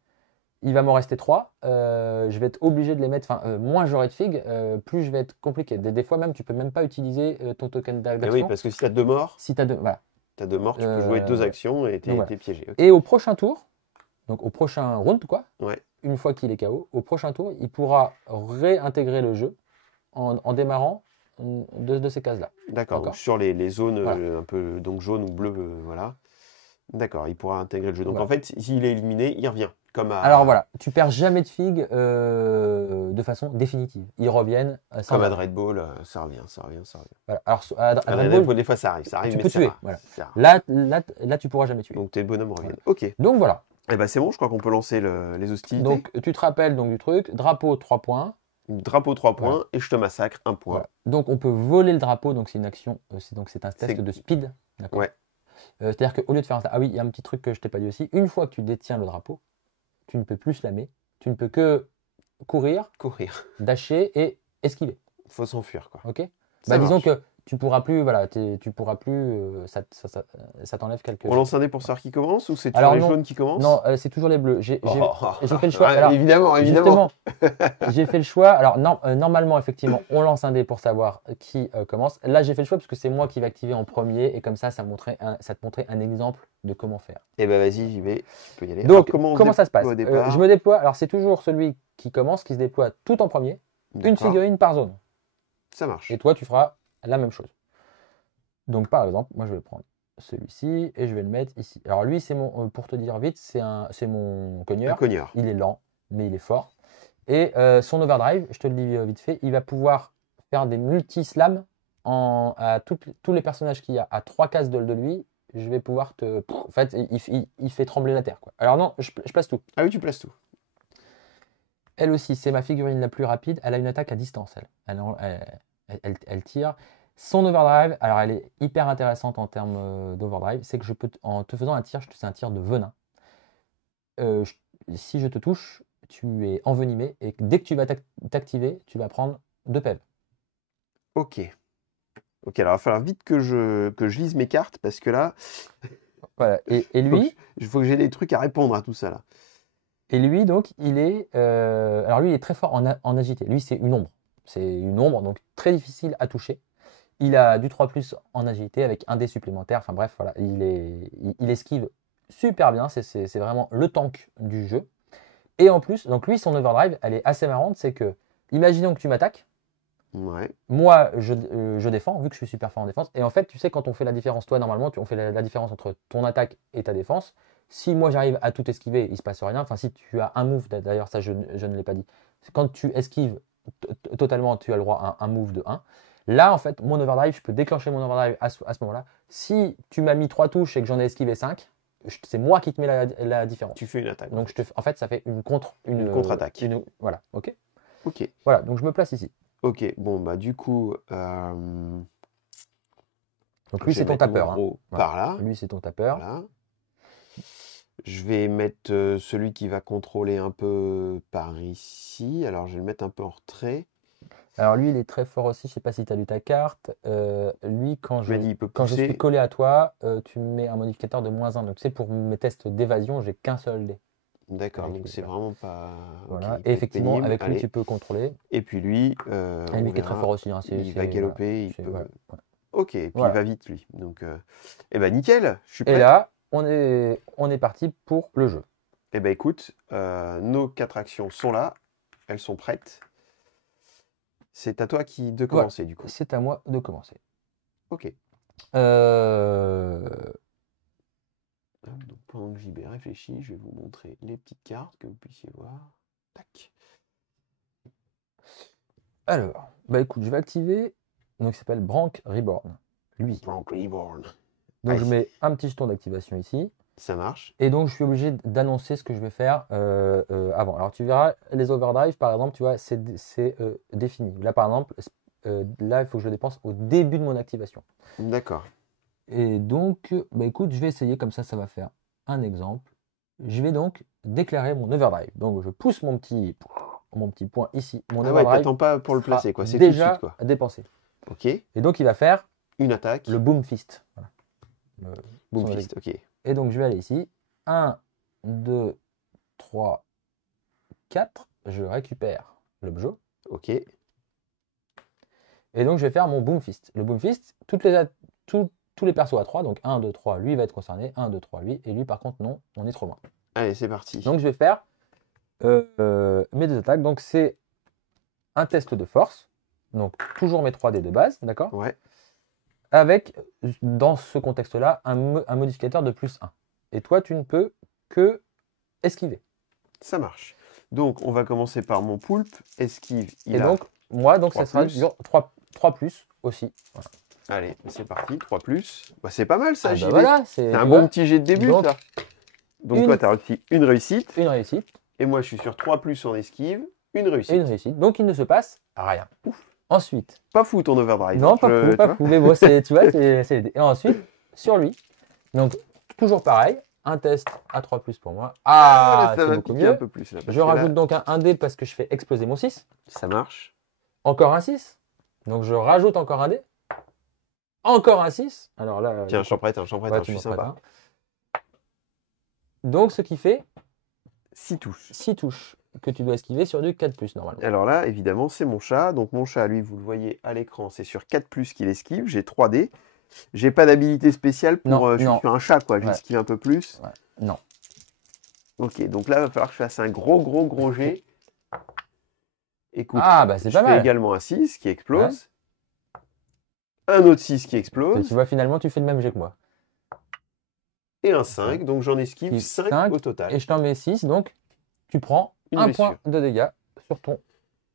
Il va m'en rester 3. Je vais être obligé de les mettre. Enfin, moins j'aurai de figues, plus je vais être compliqué. Des fois même, tu peux même pas utiliser ton token Eh d'action. oui, parce que si tu as 2 morts, Si tu as voilà. tu peux jouer 2 actions et donc voilà. t'es piégé. Ok. Et au prochain tour, donc au prochain round, quoi, Ouais. une fois qu'il est KO, au prochain tour, il pourra réintégrer le jeu en démarrant de ces cases-là. D'accord, D'accord. donc sur les zones Voilà. un peu donc jaune ou bleu, voilà. D'accord, il pourra intégrer le jeu. Donc Voilà. en fait, s'il est éliminé, il revient. Comme à, Alors voilà, tu perds jamais de figues de façon définitive. Ils reviennent sans comme à arrêt. Dread Ball, ça revient. Voilà. Alors à À Dragon Dread Ball, des fois ça arrive, tu mais peux c'est tuer. rare. Voilà. C'est rare. Là, tu pourras jamais tuer. Donc tes bonhommes reviennent. Ok. Donc voilà. Et ben c'est bon, je crois qu'on peut lancer les hostilités. Donc tu te rappelles donc du truc, drapeau 3 points. Drapeau 3 points Voilà. et je te massacre 1 point. Voilà. Donc on peut voler le drapeau, donc c'est une action, c'est un test de speed. D'accord. Ouais. C'est-à-dire qu'au lieu de faire un... Ah oui, il y a un petit truc que je t'ai pas dit aussi. Une fois que tu détiens le drapeau, tu ne peux plus slammer. Tu ne peux que courir, Courir. dasher et esquiver. Faut s'enfuir, quoi. Ok. Ça Disons marche. que tu pourras plus, voilà, tu pourras plus, ça t'enlève quelque On chose. lance un dé pour savoir qui commence ou c'est toujours Alors les non. jaunes qui commencent? Non, c'est toujours les bleus. J'ai fait le choix. Ah, Alors, évidemment. justement, j'ai fait le choix. Alors, normalement, effectivement, on lance un dé pour savoir qui commence. Là, j'ai fait le choix parce que c'est moi qui vais activer en premier et comme ça te montrait un exemple de comment faire. Eh ben vas-y, j'y vais. Tu peux y aller. Donc, Alors, comment ça se passe? au départ Je me déploie. Alors, c'est toujours celui qui commence qui se déploie tout en premier. Une D'accord. figurine par zone. Ça marche. Et toi, tu feras la même chose. Donc, par exemple, moi, je vais prendre celui-ci et je vais le mettre ici. Alors, lui, c'est mon, pour te dire vite, c'est mon Un cogneur. cogneur. Il est lent, mais il est fort. Et son overdrive, je te le dis vite fait, il va pouvoir faire des multi-slams à tous les personnages qu'il y a à 3 cases de lui. Je vais pouvoir te. En fait, il fait trembler la terre, quoi. Alors non, je place tout. Ah oui, tu places tout. Elle aussi, c'est ma figurine la plus rapide. Elle a une attaque à distance, elle tire. Son overdrive, alors elle est hyper intéressante en termes d'overdrive, c'est que je peux, en te faisant un tir, c'est un tir de venin. Si je te touche, tu es envenimé et dès que tu vas t'activer, tu vas prendre 2 PV. Ok. Ok, alors il va falloir vite que je lise mes cartes parce que là, Voilà. Et lui, il faut que j'ai des trucs à répondre à tout ça là. et lui donc, il est, alors lui, il est très fort en agité. Lui, c'est une ombre. C'est une ombre, donc très difficile à toucher. Il a du 3+ en agilité avec un dé supplémentaire. Enfin bref, voilà, il esquive super bien. C'est vraiment le tank du jeu. Et en plus, donc lui, son overdrive, elle est assez marrante. C'est que, imaginons que tu m'attaques. Ouais. Moi, je défends, vu que je suis super fort en défense. Et en fait, tu sais, quand on fait la différence, toi, normalement, on fait la différence entre ton attaque et ta défense. Si moi, j'arrive à tout esquiver, il ne se passe rien. Enfin, si tu as un move, d'ailleurs, ça, je ne l'ai pas dit. Quand tu esquives totalement, tu as le droit à un move de 1. Là, en fait, mon overdrive, je peux déclencher mon overdrive à ce moment-là. Si tu m'as mis 3 touches et que j'en ai esquivé 5, c'est moi qui te mets la différence. Tu fais une attaque. Donc, en fait, ça fait une contre-attaque. Voilà, ok. Ok. Voilà, donc je me place ici. Ok, bon, bah du coup. Donc lui, je c'est vais ton mettre mon tapeur. gros Voilà. par là. Lui, c'est ton tapeur. Voilà. Je vais mettre celui qui va contrôler un peu par ici. Alors, je vais le mettre un peu en retrait. Alors lui, il est très fort aussi. Je sais pas si tu as lu ta carte. Lui, quand Je me dis, il peut je pousser. suis collé à toi, tu me mets un modificateur de -1. Donc, tu sais, pour mes tests d'évasion, j'ai qu'un seul dé. D'accord, Avec donc lui, c'est là. vraiment pas. Voilà. Ok, il peut Et être effectivement, pénible. avec lui, Allez. tu peux contrôler. Et puis lui, Et on lui qui est très verra, fort aussi. Hein, il va galoper, il peut. voilà. Ok, et puis Voilà. il va vite lui. Donc, eh ben nickel, je suis prêt. Et là, on est parti pour le jeu. Eh ben écoute, nos 4 actions sont là, elles sont prêtes. C'est à toi de commencer du coup. C'est à moi de commencer. Ok. Euh, Donc, pendant que JB réfléchit, je vais vous montrer les petites cartes que vous puissiez voir. Tac. Alors, bah écoute, je vais activer. Donc, il s'appelle Brank Reborn. Lui. Brank Reborn. Donc, Ah, je mets un petit jeton d'activation ici. Ça marche. Et donc, je suis obligé d'annoncer ce que je vais faire avant. Alors, tu verras, les overdrives, par exemple, tu vois, c'est défini. Là, par exemple, là, il faut que je le dépense au début de mon activation. D'accord. Et donc, bah écoute, je vais essayer comme ça va faire un exemple. Je vais donc déclarer mon overdrive. Donc, je pousse mon petit point ici. Mon Ah ouais, overdrive t'attends pas pour le sera placer, quoi. C'est tout de déjà suite, quoi. dépensé. Ok. Et donc, il va faire Une attaque. le boom fist. Voilà. Boom son fist, ok. Et donc, je vais aller ici. 1, 2, 3, 4. Je récupère l'objet. Ok. Et donc, je vais faire mon boom fist. Le boom fist, tous les persos à 3. Donc, 1, 2, 3, lui va être concerné. 1, 2, 3, lui. Et lui, par contre, non, on est trop loin. Allez, c'est parti. Donc, je vais faire mes 2 attaques. Donc, c'est un test de force. Donc, toujours mes 3 dés de base, d'accord? Ouais. Avec, dans ce contexte-là, un modificateur de +1. Et toi, tu ne peux que esquiver. Ça marche. Donc, on va commencer par mon poulpe. Esquive. Et donc, moi, donc ça sera 3+ aussi. Voilà. Allez, c'est parti. 3+. Bah, c'est pas mal ça, Ah JB. bah voilà, C'est un bon petit jet de début, donc, ça. Donc, toi, tu as réussi une réussite. Une réussite. Et moi, je suis sur 3+ en esquive. Une réussite. Une réussite. Donc, il ne se passe rien. Ouf. Ensuite. Pas fou ton overdrive. Non, pas fou. Mais bon, tu vois, c'est. Et ensuite, sur lui. Donc, toujours pareil. Un test à 3+ pour moi. Ah, ça c'est va beaucoup piquer mieux. un peu plus. Là, Je rajoute donc un dé parce que je fais exploser mon 6. Ça marche. Encore un 6. Donc, je rajoute encore un dé. Encore un 6. Alors là. Tiens, j'en prête un, Ouais, je suis sympa. Donc, ce qui fait 6 touches. 6 touches que tu dois esquiver sur du 4+ normalement. Alors là, évidemment, c'est mon chat. Donc mon chat, lui, vous le voyez à l'écran, c'est sur 4+ qu'il esquive. J'ai 3 dés. J'ai pas d'habilité spéciale pour... je suis un chat, quoi. J'esquive un peu plus. Ouais. Non. Ok, donc là, il va falloir que je fasse un gros jet. Écoute, bah c'est pas mal. Je fais également un 6 qui explose. Ouais. Un autre 6 qui explose. Et tu vois, finalement, tu fais le même jet que moi. Et un 5, donc j'en esquive 5 au total. Et je t'en mets 6, donc tu prends un point de dégâts sur ton.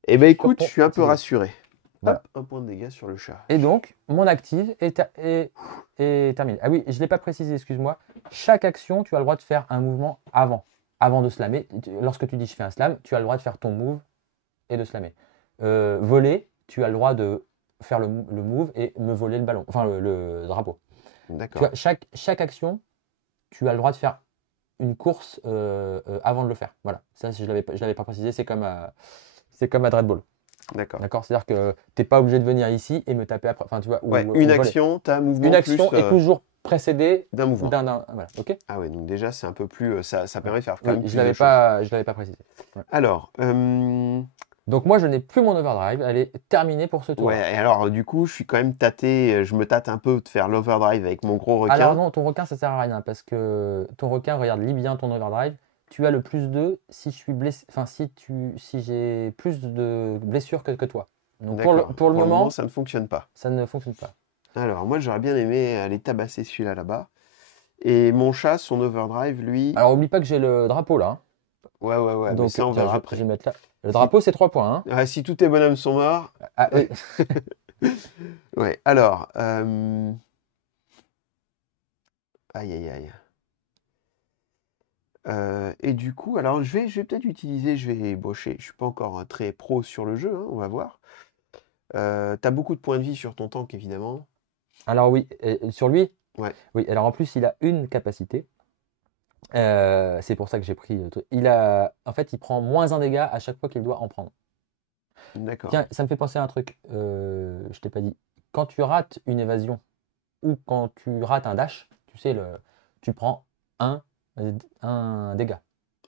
Eh ben écoute, ton je suis un peu petit jeu. rassuré. Voilà. Hop, un point de dégâts sur le chat. Et donc, mon active est terminée. Ah oui, je ne l'ai pas précisé, excuse-moi. Chaque action, tu as le droit de faire un mouvement avant de slammer. Lorsque tu dis je fais un slam, tu as le droit de faire ton move et de slammer. Voler, tu as le droit de faire le move et me voler le ballon, enfin le drapeau. Tu D'accord. vois, chaque action, tu as le droit de faire une course avant de le faire. Voilà, ça, je ne l'avais pas précisé, c'est comme à Dreadball. D'accord. D'accord? C'est-à-dire que tu n'es pas obligé de venir ici et me taper après. Enfin, tu vois, Ouais, ou une voler. action, tu as un mouvement Une action plus est toujours précédée d'un mouvement. Voilà, ok? Ah ouais, donc déjà, c'est un peu plus. Ça permet de faire quand Oui, même plus je de l'avais choses. je l'avais pas précisé. Ouais. Alors, Donc moi, je n'ai plus mon overdrive. Elle est terminée pour ce tour. ouais, et alors du coup, je suis quand même tâté. Je me tâte un peu de faire l'overdrive avec mon gros requin. Alors non, ton requin, ça sert à rien parce que ton requin, regarde, lis bien ton overdrive. Tu as le plus 2 si je suis blessé, enfin si j'ai plus de blessures que toi. Donc D'accord. pour le moment, ça ne fonctionne pas. ça ne fonctionne pas. Alors, moi, j'aurais bien aimé aller tabasser celui-là là-bas. Et mon chat, son overdrive, lui. Alors oublie pas que j'ai le drapeau là. Ouais, mais Donc ça, on tiens, verra je après. vais mettre là. Le drapeau, c'est 3 points. Hein. Ah, si tous tes bonhommes sont morts. Ah oui. Ouais, alors. Aïe, aïe, aïe. Et du coup, alors je vais peut-être utiliser, je vais ébaucher. Je suis pas encore très pro sur le jeu, hein, on va voir. T'as beaucoup de points de vie sur ton tank, évidemment. Alors oui, sur lui. Ouais. Oui. Alors en plus, il a une capacité. C'est pour ça que j'ai pris le truc. En fait, il prend moins un dégât à chaque fois qu'il doit en prendre. D'accord. Tiens, ça me fait penser à un truc. Je t'ai pas dit. Quand tu rates une évasion ou quand tu rates un dash, tu sais, tu prends un dégât.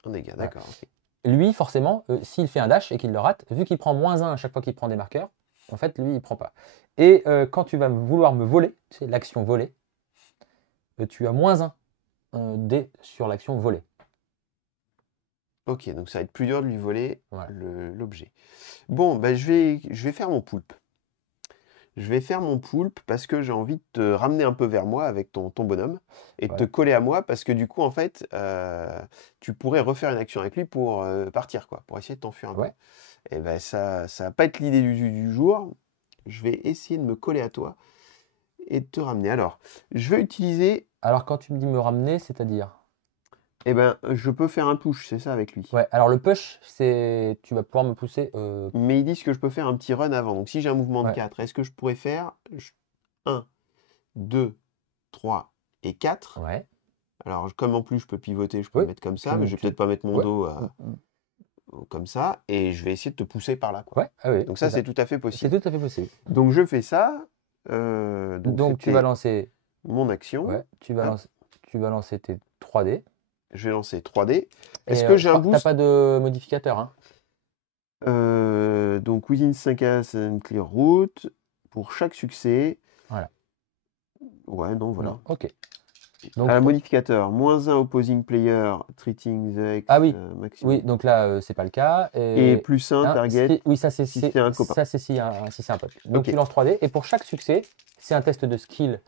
Un dégât, Voilà. d'accord. Ok. Lui, forcément, s'il fait un dash et qu'il le rate, vu qu'il prend moins un à chaque fois qu'il prend des marqueurs, en fait, lui, il prend pas. Et quand tu vas vouloir me voler, c'est l'action voler, tu as moins un dé sur l'action voler. Ok, donc ça va être plus dur de lui voler Voilà. l'objet. Bon, bah, je vais faire mon poulpe. Je vais faire mon poulpe parce que j'ai envie de te ramener un peu vers moi avec ton bonhomme et de te Ouais. coller à moi parce que du coup, en fait, tu pourrais refaire une action avec lui pour partir, quoi, pour essayer de t'enfuir un peu. Ouais. Et ben ça va pas être l'idée du jour. Je vais essayer de me coller à toi et de te ramener. Alors, je vais utiliser. Alors, quand tu me dis me ramener, c'est-à-dire? Eh ben, je peux faire un push, c'est ça avec lui. Ouais, alors le push, c'est tu vas pouvoir me pousser. Mais ils disent que je peux faire un petit run avant. Donc, si j'ai un mouvement de Ouais. 4, est-ce que je pourrais faire 1, 2, 3 et 4? Ouais. Alors, comme en plus je peux pivoter, je peux Oui, me mettre comme ça, tu- mais je vais tu- peut-être pas mettre mon ouais. dos Mm. comme ça. Et je vais essayer de te pousser par là, quoi. Ouais, ah oui, Donc ça, c'est tout à fait c'est possible. tout à fait possible. Donc, je fais ça. Donc tu vas c'était lancer. mon action. Ouais, tu vas Hop, lancer tes 3D. je vais lancer 3D. Est-ce Et que j'ai un t'as boost? pas de modificateur, hein? Donc, within 5 as and clear route. Pour chaque succès. Voilà. Ouais, non, voilà. Non, ok. Donc, À la modificateur, -1 opposing player, treating the X Ah oui, maximum. oui, donc là, c'est pas le cas. Et +1 hein, target. oui, ça c'est si c'est un copain. ça c'est si c'est un pote. Donc Ok. tu lances 3D et pour chaque succès, c'est un test de skill.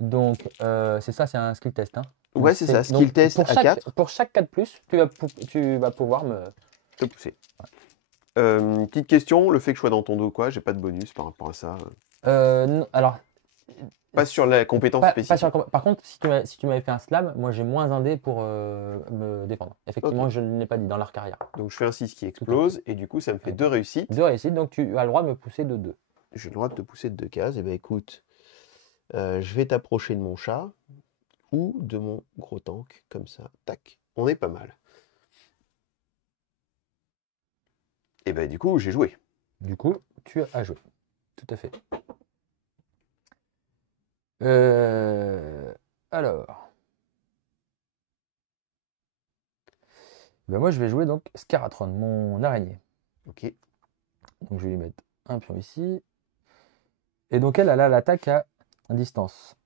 Donc c'est ça, c'est un skill test. Hein. Donc, Ouais, c'est ça, skill test pour à 4. Pour chaque 4+, tu vas pouvoir me. Te pousser. Petite question, le fait que je sois dans ton dos, quoi, j'ai pas de bonus par rapport à ça. Non, alors. Pas sur la compétence Pas spécifique. sur par contre, si tu m'avais fait un slam, moi j'ai moins un dé pour me défendre. Effectivement, Ok. je ne l'ai pas dit dans l'arc arrière. Donc je fais un 6 qui explose, et du coup ça me fait 2 réussites. 2 réussites, donc tu as le droit de me pousser de 2. J'ai le droit de te pousser de 2 cases. Et ben écoute, je vais t'approcher de mon chat, ou de mon gros tank, comme ça. Tac, on est pas mal. Et ben du coup, j'ai joué. Du coup, tu as joué. Tout à fait. Alors. Ben moi, je vais jouer donc Scaratron, mon araignée. Ok. Donc, je vais lui mettre un pion ici. Et donc, elle a l'attaque à distance.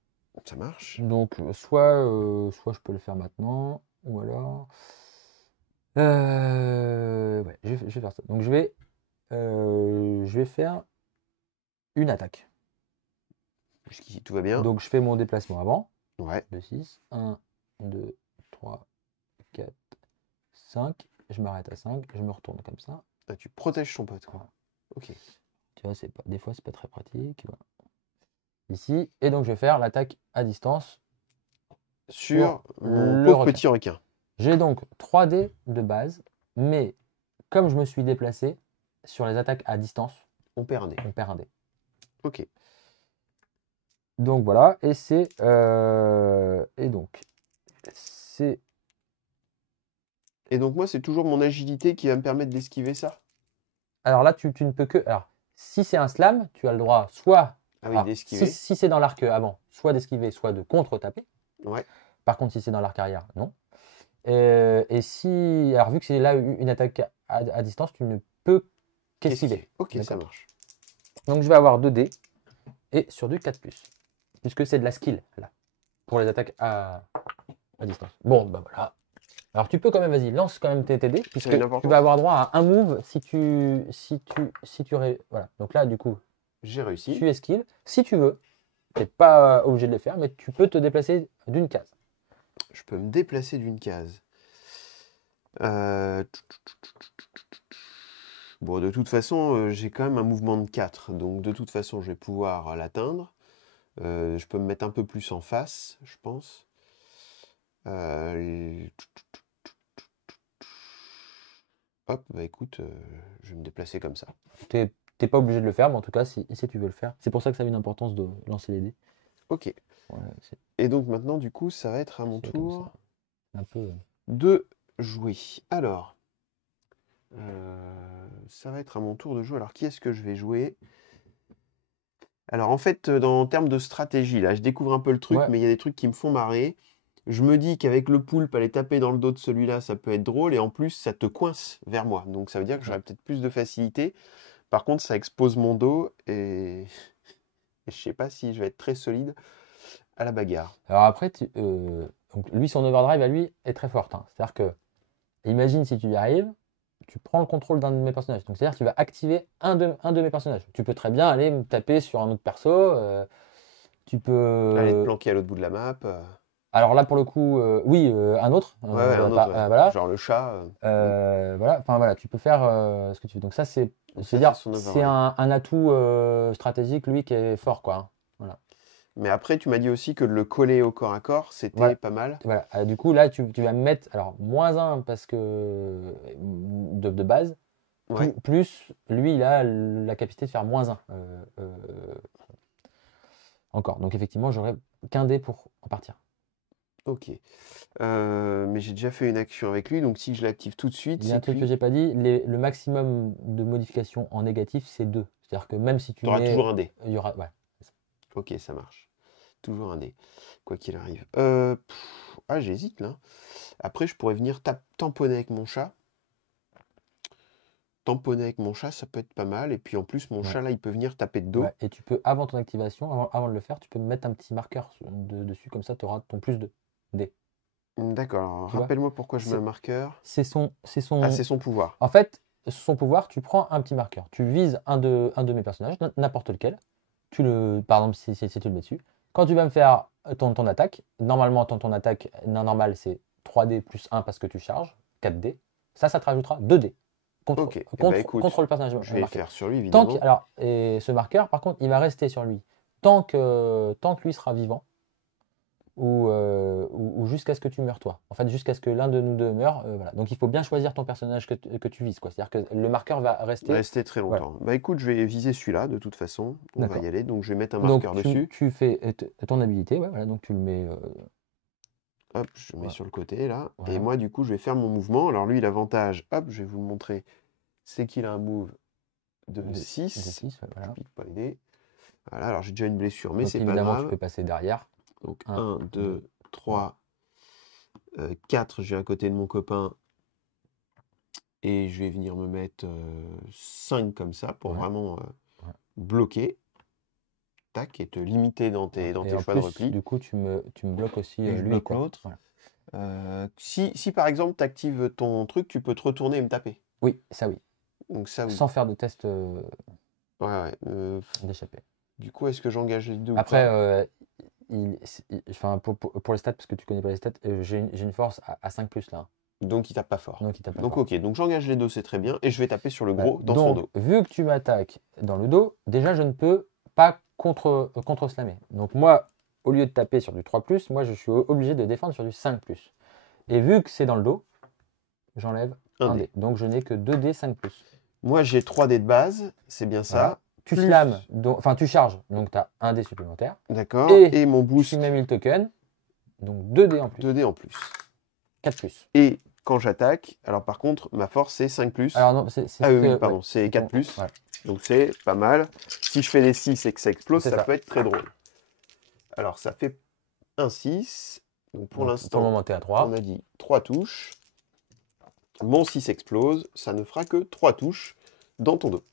Ça marche. Donc, soit je peux le faire maintenant, ou alors. Ouais, je vais faire ça. Donc, je vais faire une attaque. Jusqu'ici, tout va bien. Donc, je fais mon déplacement avant. Ouais. De 6. 1, 2, 3, 4, 5. Je m'arrête à 5. Je me retourne comme ça. Ah, tu protèges ton pote, quoi. Voilà. Ok. Tu vois, des fois, c'est pas très pratique. Voilà. Ici. Et donc, je vais faire l'attaque à distance Sur mon le pauvre requin. petit requin. J'ai donc 3 dés de base, mais comme je me suis déplacé sur les attaques à distance, On perd un dé. on perd un dé. Ok. Donc voilà, et c'est et donc c'est Et donc moi, c'est toujours mon agilité qui va me permettre d'esquiver ça. alors là tu ne peux que alors si c'est un slam, tu as le droit soit Ah oui, alors, d'esquiver. si c'est dans l'arc avant, soit d'esquiver, soit de contre-taper. Ouais. Par contre, si c'est dans l'arc arrière, non. Et si alors vu que c'est là une attaque à distance, tu ne peux qu'esquiver. Ok, ça D'accord. marche. Donc je vais avoir 2 dés et sur du 4+, puisque c'est de la skill là pour les attaques à distance. Bon, bah voilà. Alors tu peux quand même, vas-y, lance quand même tes dés, puisque une tu importance. vas avoir droit à un move voilà. Donc là, du coup, J'ai réussi. tu esquives. Si tu veux, tu n'es pas obligé de le faire, mais tu peux te déplacer d'une case. Je peux me déplacer d'une case. Bon, de toute façon, j'ai quand même un mouvement de 4. Donc de toute façon, je vais pouvoir l'atteindre. Je peux me mettre un peu plus en face, je pense. Hop, bah écoute, je vais me déplacer comme ça. Tu n'es pas obligé de le faire, mais en tout cas, si tu veux le faire. C'est pour ça que ça a une importance de lancer les dés. Ok. Voilà, c'est Et donc maintenant, du coup, ça va être à mon c'est comme tour ça. Un peu. de jouer. Alors, ça va être à mon tour de jouer. Alors, qui est-ce que je vais jouer? Alors, en fait, en termes de stratégie, là, je découvre un peu le truc, Ouais. mais il y a des trucs qui me font marrer. Je me dis qu'avec le poulpe, aller taper dans le dos de celui-là, ça peut être drôle. Et en plus, ça te coince vers moi. Donc, ça veut dire que j'aurai peut-être plus de facilité. Par contre, ça expose mon dos et je sais pas si je vais être très solide à la bagarre. Alors après, donc lui, son overdrive à lui est très forte, hein. C'est-à-dire que, imagine si tu y arrives, tu prends le contrôle d'un de mes personnages. Donc c'est-à-dire que tu vas activer un de mes personnages. Tu peux très bien aller me taper sur un autre perso. Tu Aller te peux. planquer à l'autre bout de la map. Alors là, pour le coup, oui, un autre. Ouais, un autre, ouais. Voilà. Genre le chat. Voilà. Enfin voilà, tu peux faire ce que tu veux. Donc ça, Donc c'est ça, dire, c'est son c'est override. un atout stratégique, lui, qui est fort, quoi, hein. Voilà. Mais après, tu m'as dit aussi que de le coller au corps à corps, c'était Voilà. pas mal. Voilà. Du coup, là, tu vas me mettre alors -1 parce que de base. Ouais, Plus, lui, il a la capacité de faire -1 encore. Donc effectivement, j'aurais qu'un dé pour en partir. ok. Mais j'ai déjà fait une action avec lui, donc si je l'active tout de suite, Il y a un c'est truc que cuit. j'ai pas dit, le maximum de modifications en négatif, c'est 2. C'est-à-dire que même si tu Tu auras mets. toujours un dé. Il y aura. Ouais. Ok, ça marche. Toujours un dé, quoi qu'il arrive. Ah, j'hésite là. Après, je pourrais venir tamponner avec mon chat. Tamponner avec mon chat, ça peut être pas mal. Et puis en plus, mon Ouais. chat là, il peut venir taper de dos. Ouais. Et tu peux, avant ton activation, avant de le faire, tu peux mettre un petit marqueur dessus, comme ça tu auras ton +2 dé. D'accord, alors Tu vois? rappelle-moi pourquoi je mets un C'est marqueur. c'est son. Ah, c'est son pouvoir. En fait, son pouvoir, tu prends un petit marqueur. Tu vises un de mes personnages, n'importe lequel. Par exemple, si tu le mets dessus. Quand tu vas me faire ton attaque, normalement, ton attaque normal, c'est 3D plus 1 parce que tu charges, 4D. Ça te rajoutera 2D Ok, eh ben, écoute, contre le personnage je vais marqué. faire sur lui, évidemment. Et ce marqueur, par contre, il va rester sur lui tant que lui sera vivant ou jusqu'à ce que tu meurs toi. En fait, jusqu'à ce que l'un de nous deux meure. Voilà. Donc il faut bien choisir ton personnage que tu vises, quoi. C'est-à-dire que le marqueur va rester. Rester très Voilà. longtemps. Bah écoute, je vais viser celui-là, de toute façon. On va D'accord. y aller. Donc je vais mettre un Donc marqueur dessus. tu fais ton habilité, ouais, voilà, donc tu le mets. Hop, je le mets Voilà. sur le côté là. Voilà. Et moi, du coup, je vais faire mon mouvement. Alors lui, l'avantage, hop, je vais vous le montrer, c'est qu'il a un move de 6. De 6, ouais, voilà. Je pique pas les dés. Voilà, alors j'ai déjà une blessure, mais Donc c'est pas évidemment, tu grave. peux passer derrière. Donc Un, 1, 2, 3, 4, j'ai à côté de mon copain. Et je vais venir me mettre 5 comme ça pour Ouais. vraiment Ouais. bloquer. Tac, et te limiter dans tes Et en choix de plus, repli. du coup, tu me bloques aussi Et je lui, bloque quoi. l'autre. Voilà. Si par exemple tu actives ton truc, tu peux te retourner et me taper. Oui, ça oui. Donc ça oui. Sans faire de test Ouais. d'échapper. Du coup, est-ce que j'engage les deux ou Après, pas? enfin, pour les stats, parce que tu connais pas les stats, j'ai une force à 5+, là. Donc il tape pas fort. Donc il tape pas Donc fort. ok, donc j'engage les dos, c'est très bien. Et je vais taper sur le Voilà. gros dans son Donc, dos. vu que tu m'attaques dans le dos, déjà je ne peux pas contre-slammer. Donc moi, au lieu de taper sur du 3+, moi je suis obligé de défendre sur du 5+. Et vu que c'est dans le dos, j'enlève Un un dé. dé. Donc je n'ai que 2 dés 5+. Moi j'ai 3 dés de base, c'est bien ça. Voilà. Tu Plus- slams, enfin tu charges, donc tu as un dé supplémentaire. D'accord. Et Et mon Tu boost, mets 1000 tokens, donc 2 dés en plus. 2 dés en plus. 4+. Et quand j'attaque, alors par contre, ma force c'est 5+. Alors non, c'est Ah oui, que- pardon, ouais, c'est 4+. voilà. Donc c'est pas mal. Si je fais des 6 et que ça explose, C'est ça ça. peut être très drôle. Alors ça fait un 6. Donc pour Donc, l'instant, pour le moment, tu es à 3. on a dit 3 touches. Mon 6 explose, ça ne fera que 3 touches dans ton dos.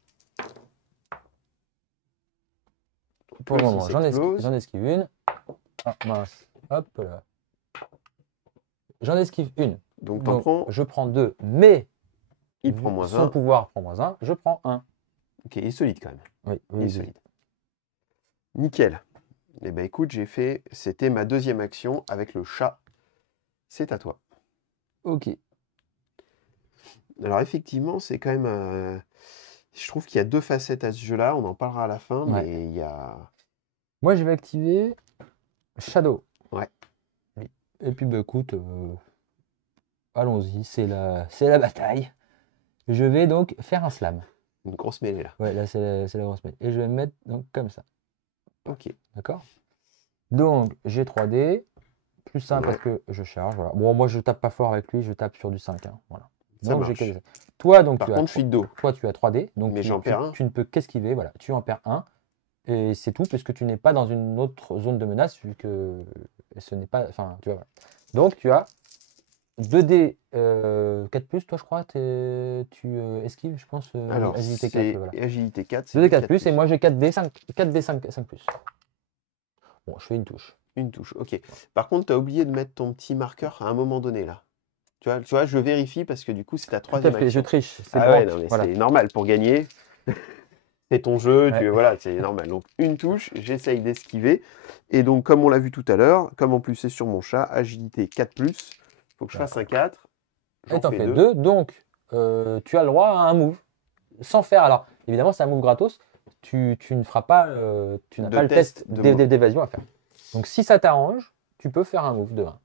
Pour le moment, 6 j'en explose. esquive une. Ah mince, hop là. J'en esquive une. Donc t'en Donc, prends, je prends 2, mais il vu prend moins son 1. pouvoir prend moins 1, je prends 1. Ok, il est solide quand même. Oui, Il est oui, oui. solide. Nickel. Eh ben écoute, j'ai fait, c'était ma deuxième action avec le chat. C'est à toi. Ok. Alors effectivement, c'est quand même... je trouve qu'il y a deux facettes à ce jeu-là, on en parlera à la fin, Ouais. mais il y a... Moi, je vais activer Shadow. Ouais. Et puis, bah, écoute, allons-y, c'est la bataille. Je vais donc faire un slam. Une grosse mêlée là. Ouais, là, c'est la grosse mêlée. Et je vais me mettre donc comme ça. Ok. D'accord? Donc, j'ai 3D, plus 1 parce que je charge. Voilà. Bon, moi, je tape pas fort avec lui, je tape sur du 5. Hein, voilà. Ça Donc, j'ai marche. que toi, donc, Par tu contre, as je suis de dos. toi, tu as 3D. Donc, Mais j'en perds un. tu ne peux qu'esquiver. Voilà. Tu en perds un. Et c'est tout, puisque tu n'es pas dans une autre zone de menace, vu que ce n'est pas. Enfin, tu vois. Voilà. Donc, tu as 2D 4+, toi, je crois, tu esquives, je pense, Alors, agilité 4. c'est Voilà. agilité 4, c'est 2D 4+, et moi, j'ai 4D 5+. Bon, je fais une touche. Une touche, ok. Par contre, tu as oublié de mettre ton petit marqueur à un moment donné là. Tu vois, je vérifie parce que du coup, c'est ta Tout à troisième fait, je action. triche. C'est Ah bon. ouais, non, mais Voilà. c'est normal pour gagner. C'est ton jeu, Ouais. voilà, c'est normal. Donc une touche, j'essaye d'esquiver. Et donc, comme on l'a vu tout à l'heure, comme en plus c'est sur mon chat, agilité 4+, il faut que je fasse un 4. Et t'en fais 2. 2, donc tu as le droit à un move. Sans faire. Alors, évidemment, c'est un move gratos. Tu ne feras pas. Tu n'as De pas le test test de move. d'évasion à faire. Donc, si ça t'arrange, tu peux faire un move de 1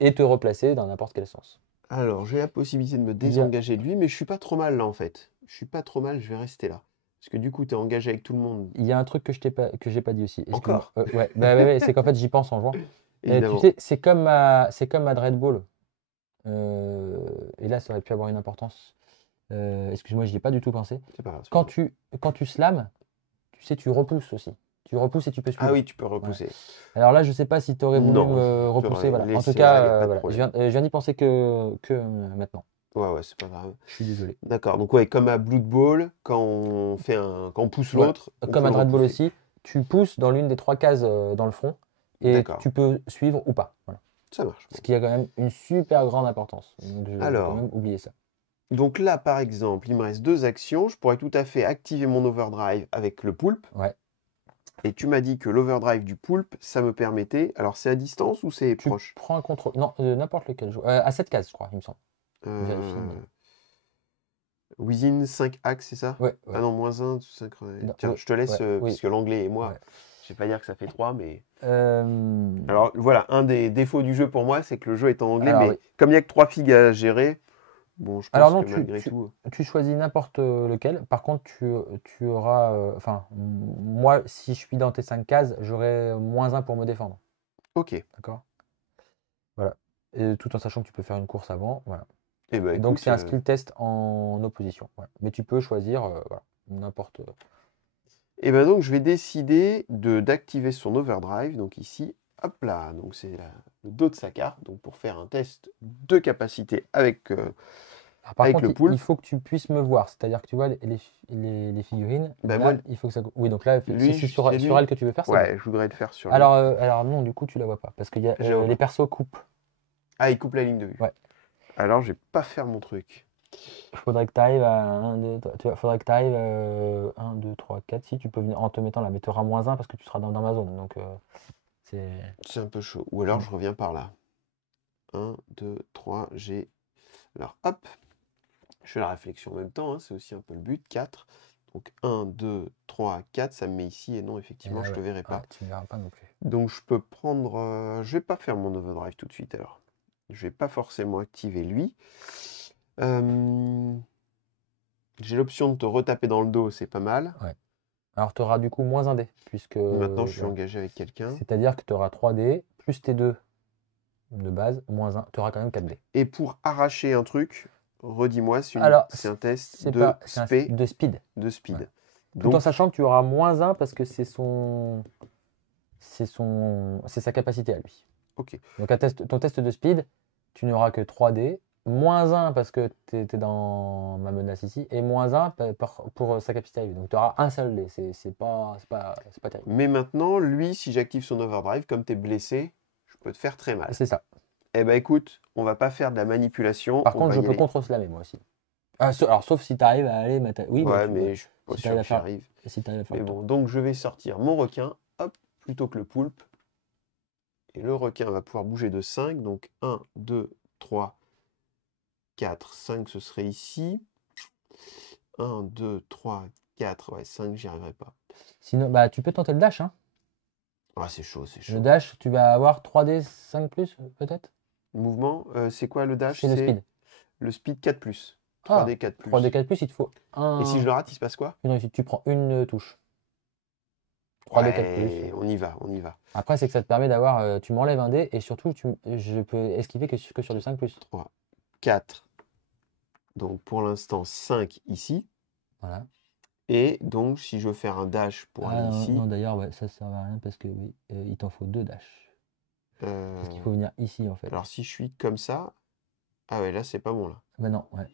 et te replacer dans n'importe quel sens. Alors, j'ai la possibilité de me désengager de lui, mais je suis pas trop mal là en fait. Je suis pas trop mal, je vais rester là. Parce que du coup, tu es engagé avec tout le monde. Il y a un truc que j'ai pas dit aussi. Excuse-moi. Encore Ouais, ouais, c'est qu'en fait, j'y pense en jouant. Tu Évidemment. sais, c'est comme ma Dread Ball. Et là, ça aurait pu avoir une importance. Excuse-moi, j'y ai pas du tout pensé. C'est pas grave. c'est Quand pas grave. quand tu slams, tu sais, tu repousses aussi. Tu repousses et tu peux suivre. Ah oui, tu peux repousser. Alors là, je sais pas si tu aurais voulu Non, me je repousser. t'aurais Voilà. En tout laissé cas, aller, pas de voilà. problème. Je viens d'y penser que maintenant. Ouais, c'est pas grave. Je suis désolé. D'accord, donc ouais, comme à Blood Bowl, quand on pousse Ouais. l'autre, on Comme peut à le Dread Ball repousser. aussi, tu pousses dans l'une des 3 cases dans le front et D'accord. tu peux suivre ou pas. Voilà. Ça marche. Ce qui a quand même une super grande importance. Donc, j'ai Alors. quand même oublié ça. Donc là, par exemple, il me reste 2 actions. Je pourrais tout à fait activer mon overdrive avec le poulpe. Ouais. Et tu m'as dit que l'overdrive du poulpe, ça me permettait. Alors, c'est à distance ou c'est Tu proche? prends un contrôle. Non, n'importe lequel jeu. À 7 cases, je crois, il me semble. Euh, Vérifie, mais- Within 5 axes, c'est ça? Ouais, Ah non, -1, Non, tiens, ouais, je te laisse, ouais, oui. parce que l'anglais et moi, Ouais. je vais pas dire que ça fait 3, mais... Euh, Alors voilà, un des défauts du jeu pour moi, c'est que le jeu est en anglais, Alors, mais oui. comme il n'y a que 3 figues à gérer, bon, je pense Alors non, que malgré tout... tu choisis n'importe lequel. Par contre, tu auras. Enfin, moi, si je suis dans tes 5 cases, j'aurai -1 pour me défendre. Ok. D'accord? Voilà. Et tout en sachant que tu peux faire une course avant. Voilà. Eh ben, Et donc, écoute, c'est un skill test en opposition. Voilà. Mais tu peux choisir voilà, n'importe. Et ben donc, je vais décider d'activer son overdrive. Donc ici, hop là, donc c'est le dos de sa carte. Donc pour faire un test de capacité avec, Alors, par avec contre, le poulpe. il faut que tu puisses me voir. C'est-à-dire que tu vois les figurines. Ben là, moi, il faut que ça. Oui, donc là, lui, si c'est sur c'est lui. elle que tu veux faire, c'est bon. Ouais, je voudrais le faire sur lui. Alors non, du coup, tu la vois pas. Parce que Je la vois les pas. persos coupent. Ah, il coupe la ligne de vue. Ouais. Alors, je vais pas faire mon truc. Il faudrait que tu arrives à 1, 2, 3, tu vois, faudrait que tu arrives 1, 2, 3, 4. Si tu peux venir en te mettant là, mais tu auras -1 parce que tu seras dans ma zone. Donc c'est. C'est un peu chaud. Ou alors, je reviens par là. 1, 2, 3, j'ai Alors, hop, je fais la réflexion en même temps, hein, c'est aussi un peu le but. 4. Donc 1, 2, 3, 4, ça me met ici. Et non, Et effectivement, là, je ne te ouais. verrai pas. Ouais, tu ne verras pas non plus. Donc je peux prendre... je vais pas faire mon overdrive tout de suite alors. Je vais pas forcément activer lui. J'ai l'option de te retaper dans le dos, c'est pas mal. Alors, tu auras du coup moins un dé, puisque... Maintenant, je suis voilà. engagé avec quelqu'un. C'est-à-dire que tu auras 3 dés, plus tes 2 de base, moins 1, tu auras quand même 4 dés. Et pour arracher un truc, redis-moi, Alors, c'est un test c'est de pas... c'est un spé, de speed. de speed. Ouais. Tout Donc, en sachant que tu auras moins 1 parce que c'est sa capacité à lui. ok. Donc ton test de speed, tu n'auras que 3 dés, moins 1 parce que tu es dans ma menace ici, et moins 1 pour sa capacité à lui. Donc tu auras un seul dé, c'est pas terrible. Mais maintenant, lui, si j'active son overdrive, comme tu es blessé, je peux te faire très mal. C'est ça. Eh ben écoute, on va pas faire de la manipulation. Par on contre, va je y peux aller. contre-slammer moi aussi. Alors sauf si tu arrives à aller... Oui, bah, Ouais, mais je suis pas si sûr t'arrives à que j'y faire- arrive. si tu arrives à faire Mais le tour. bon, donc je vais sortir mon requin, hop, plutôt que le poulpe. Et le requin va pouvoir bouger de 5. Donc 1, 2, 3, 4, 5, ce serait ici. 1, 2, 3, 4, ouais, 5, j'y arriverai pas. Sinon, bah, tu peux tenter le dash. Hein. Ah, c'est chaud, c'est Le chaud. dash, tu vas avoir 3D 5 plus, peut-être. Mouvement, c'est quoi le dash? C'est le speed. Le speed 4 plus. Ah, 3D 4 plus. 3D 4 plus, il te faut Et si un... je le rate, il se passe quoi? une réussite. Tu prends une touche. 3D 4 plus. Ouais, on y va, on y va. Après, c'est que ça te permet d'avoir... tu m'enlèves un dé et surtout, je peux esquiver que sur du 5 plus. 3, 4. Donc pour l'instant, 5 ici. Voilà. Et donc, si je veux faire un dash pour aller non, ici, non, d'ailleurs, ouais, ça sert à rien parce que oui, il t'en faut 2 dash. Parce qu'il faut venir ici, en fait. alors si je suis comme ça, ah ouais, là c'est pas bon là. Bah non, ouais.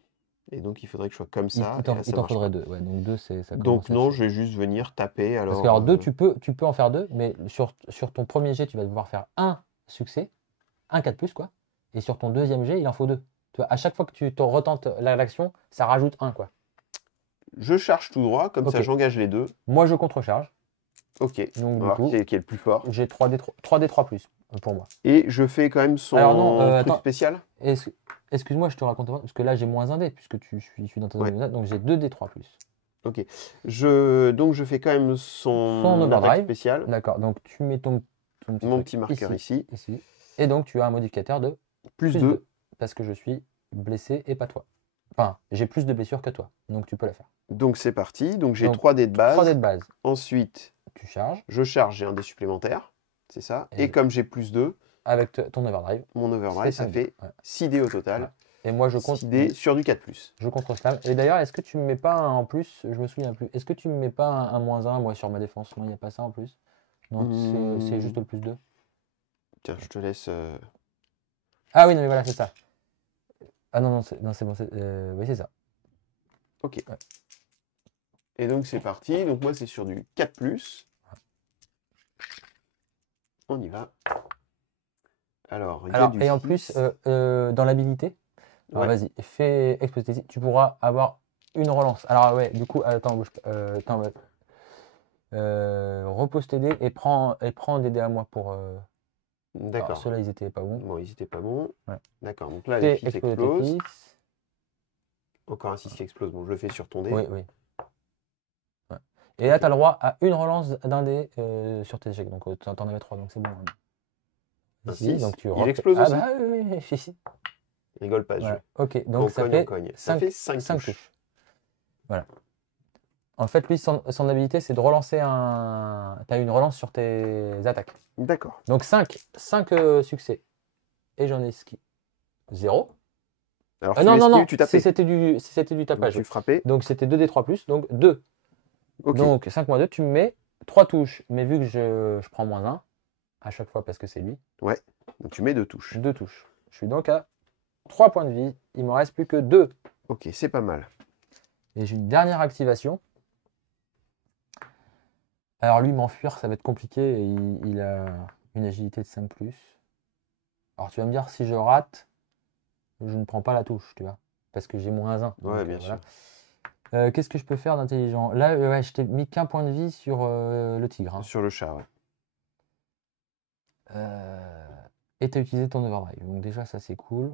Et donc il faudrait que je sois comme Il ça. t'en Et là, ça il t'en marche faudrait pas. 2. Ouais, donc 2, ça commence Donc à non, être je vais juste venir taper. Alors, parce que alors 2, tu peux en faire 2, mais sur ton premier jet, tu vas devoir faire un succès, un 4 plus, quoi. Et sur ton deuxième jet, il en faut 2. Tu vois, à chaque fois que tu te retentes l'action, ça rajoute 1, quoi. je charge tout droit, comme ça Ok. j'engage les deux. Moi, je contre-charge. Ok, Donc, on du va voir coup, qui est le plus fort. j'ai 3D3 plus pour moi. Et je fais quand même son Alors non, truc attends. spécial. Excuse-moi, je te raconte pas, parce que là, j'ai moins un dé, puisque je suis dans ta zone Ouais. de menace, donc j'ai 2D3 plus. Ok. Donc je fais quand même Son attaque overdrive. spéciale. D'accord, donc tu mets ton petit Mon truc petit marqueur ici. Et donc, tu as un modificateur de Plus plus 2. 2, parce que je suis blessé et pas toi. Enfin, j'ai plus de blessures que toi, donc tu peux la faire. Donc c'est parti. Donc j'ai Donc, 3 dés de base. 3 dés de base, Ensuite, tu charges je charge, j'ai un dé supplémentaire. C'est ça. Et Et comme j'ai plus 2, avec ton overdrive. mon overdrive, C'est ça 5 fait dés. Ouais. 6 dés au total. Ouais. Et moi, je compte 6 dés sur du 4 plus. Je contre-slam. Et d'ailleurs, est-ce que tu me mets pas un en plus? Je me souviens plus. Est-ce que tu me mets pas un moins 1, moi, sur ma défense? Non, il n'y a pas ça en plus. Non, c'est juste le plus 2. Tiens, je te laisse. Ah oui, non, mais voilà, c'est ça. Ah non, c'est bon. Oui, c'est ça. Ok. Ouais. Et donc c'est parti. Donc moi c'est sur du 4 plus. On y va. Alors, il y a du Et en 6. plus, dans l'habilité, alors Ouais. vas-y, fais exploser tes... Tu pourras avoir une relance. Alors ouais, du coup, attends, bouge pas. Attends, ouais. Repose tes dés et prends des dés à moi pour... Alors D'accord. ceux-là, ils étaient pas bons. Bon, ils étaient pas bons. Ouais. D'accord. Donc là, Fais les 6 exploser tes explosent. 6. Encore un 6 qui explose. Bon, je le fais sur ton dé. Oui, oui. Ouais. Et là, Ok. tu as le droit à une relance d'un dé sur tes échecs. Donc, tu en avais 3, donc c'est bon. Un Ici, 6. donc tu Il explose aussi. bah oui, ici. Rigole pas, ce Voilà. jeu. Ok, Quand donc on ça cogne, fait on cogne. Ça fait 5 touches. Voilà. En fait, lui, son habilité, c'est de relancer un... Tu as une relance sur tes attaques. D'accord. Donc 5 succès. Et j'en ai ski. 0. Alors, Non, tu non, esquives, non, tu tapais. c'était du Donc, tapage. tu frappais. Donc c'était 2d3 plus, donc 2. Ok. Donc 5 moins 2, tu me mets 3 touches. Mais vu que je prends moins 1 à chaque fois parce que c'est lui, Ouais. Donc, tu mets 2 touches. 2 touches. Je suis donc à 3 points de vie. Il m'en reste plus que 2. Ok, c'est pas mal. Et j'ai une dernière activation. Alors lui, m'enfuir, ça va être compliqué. Et il a une agilité de 5 plus. Alors tu vas me dire, si je rate, je ne prends pas la touche, tu vois. Parce que j'ai moins 1. Ouais, bien sûr. Qu'est-ce que je peux faire d'intelligent? Là, ouais, je t'ai mis qu'un point de vie sur le tigre. Hein. Sur le chat, ouais. Et tu as utilisé ton overdrive. Donc déjà, ça c'est cool.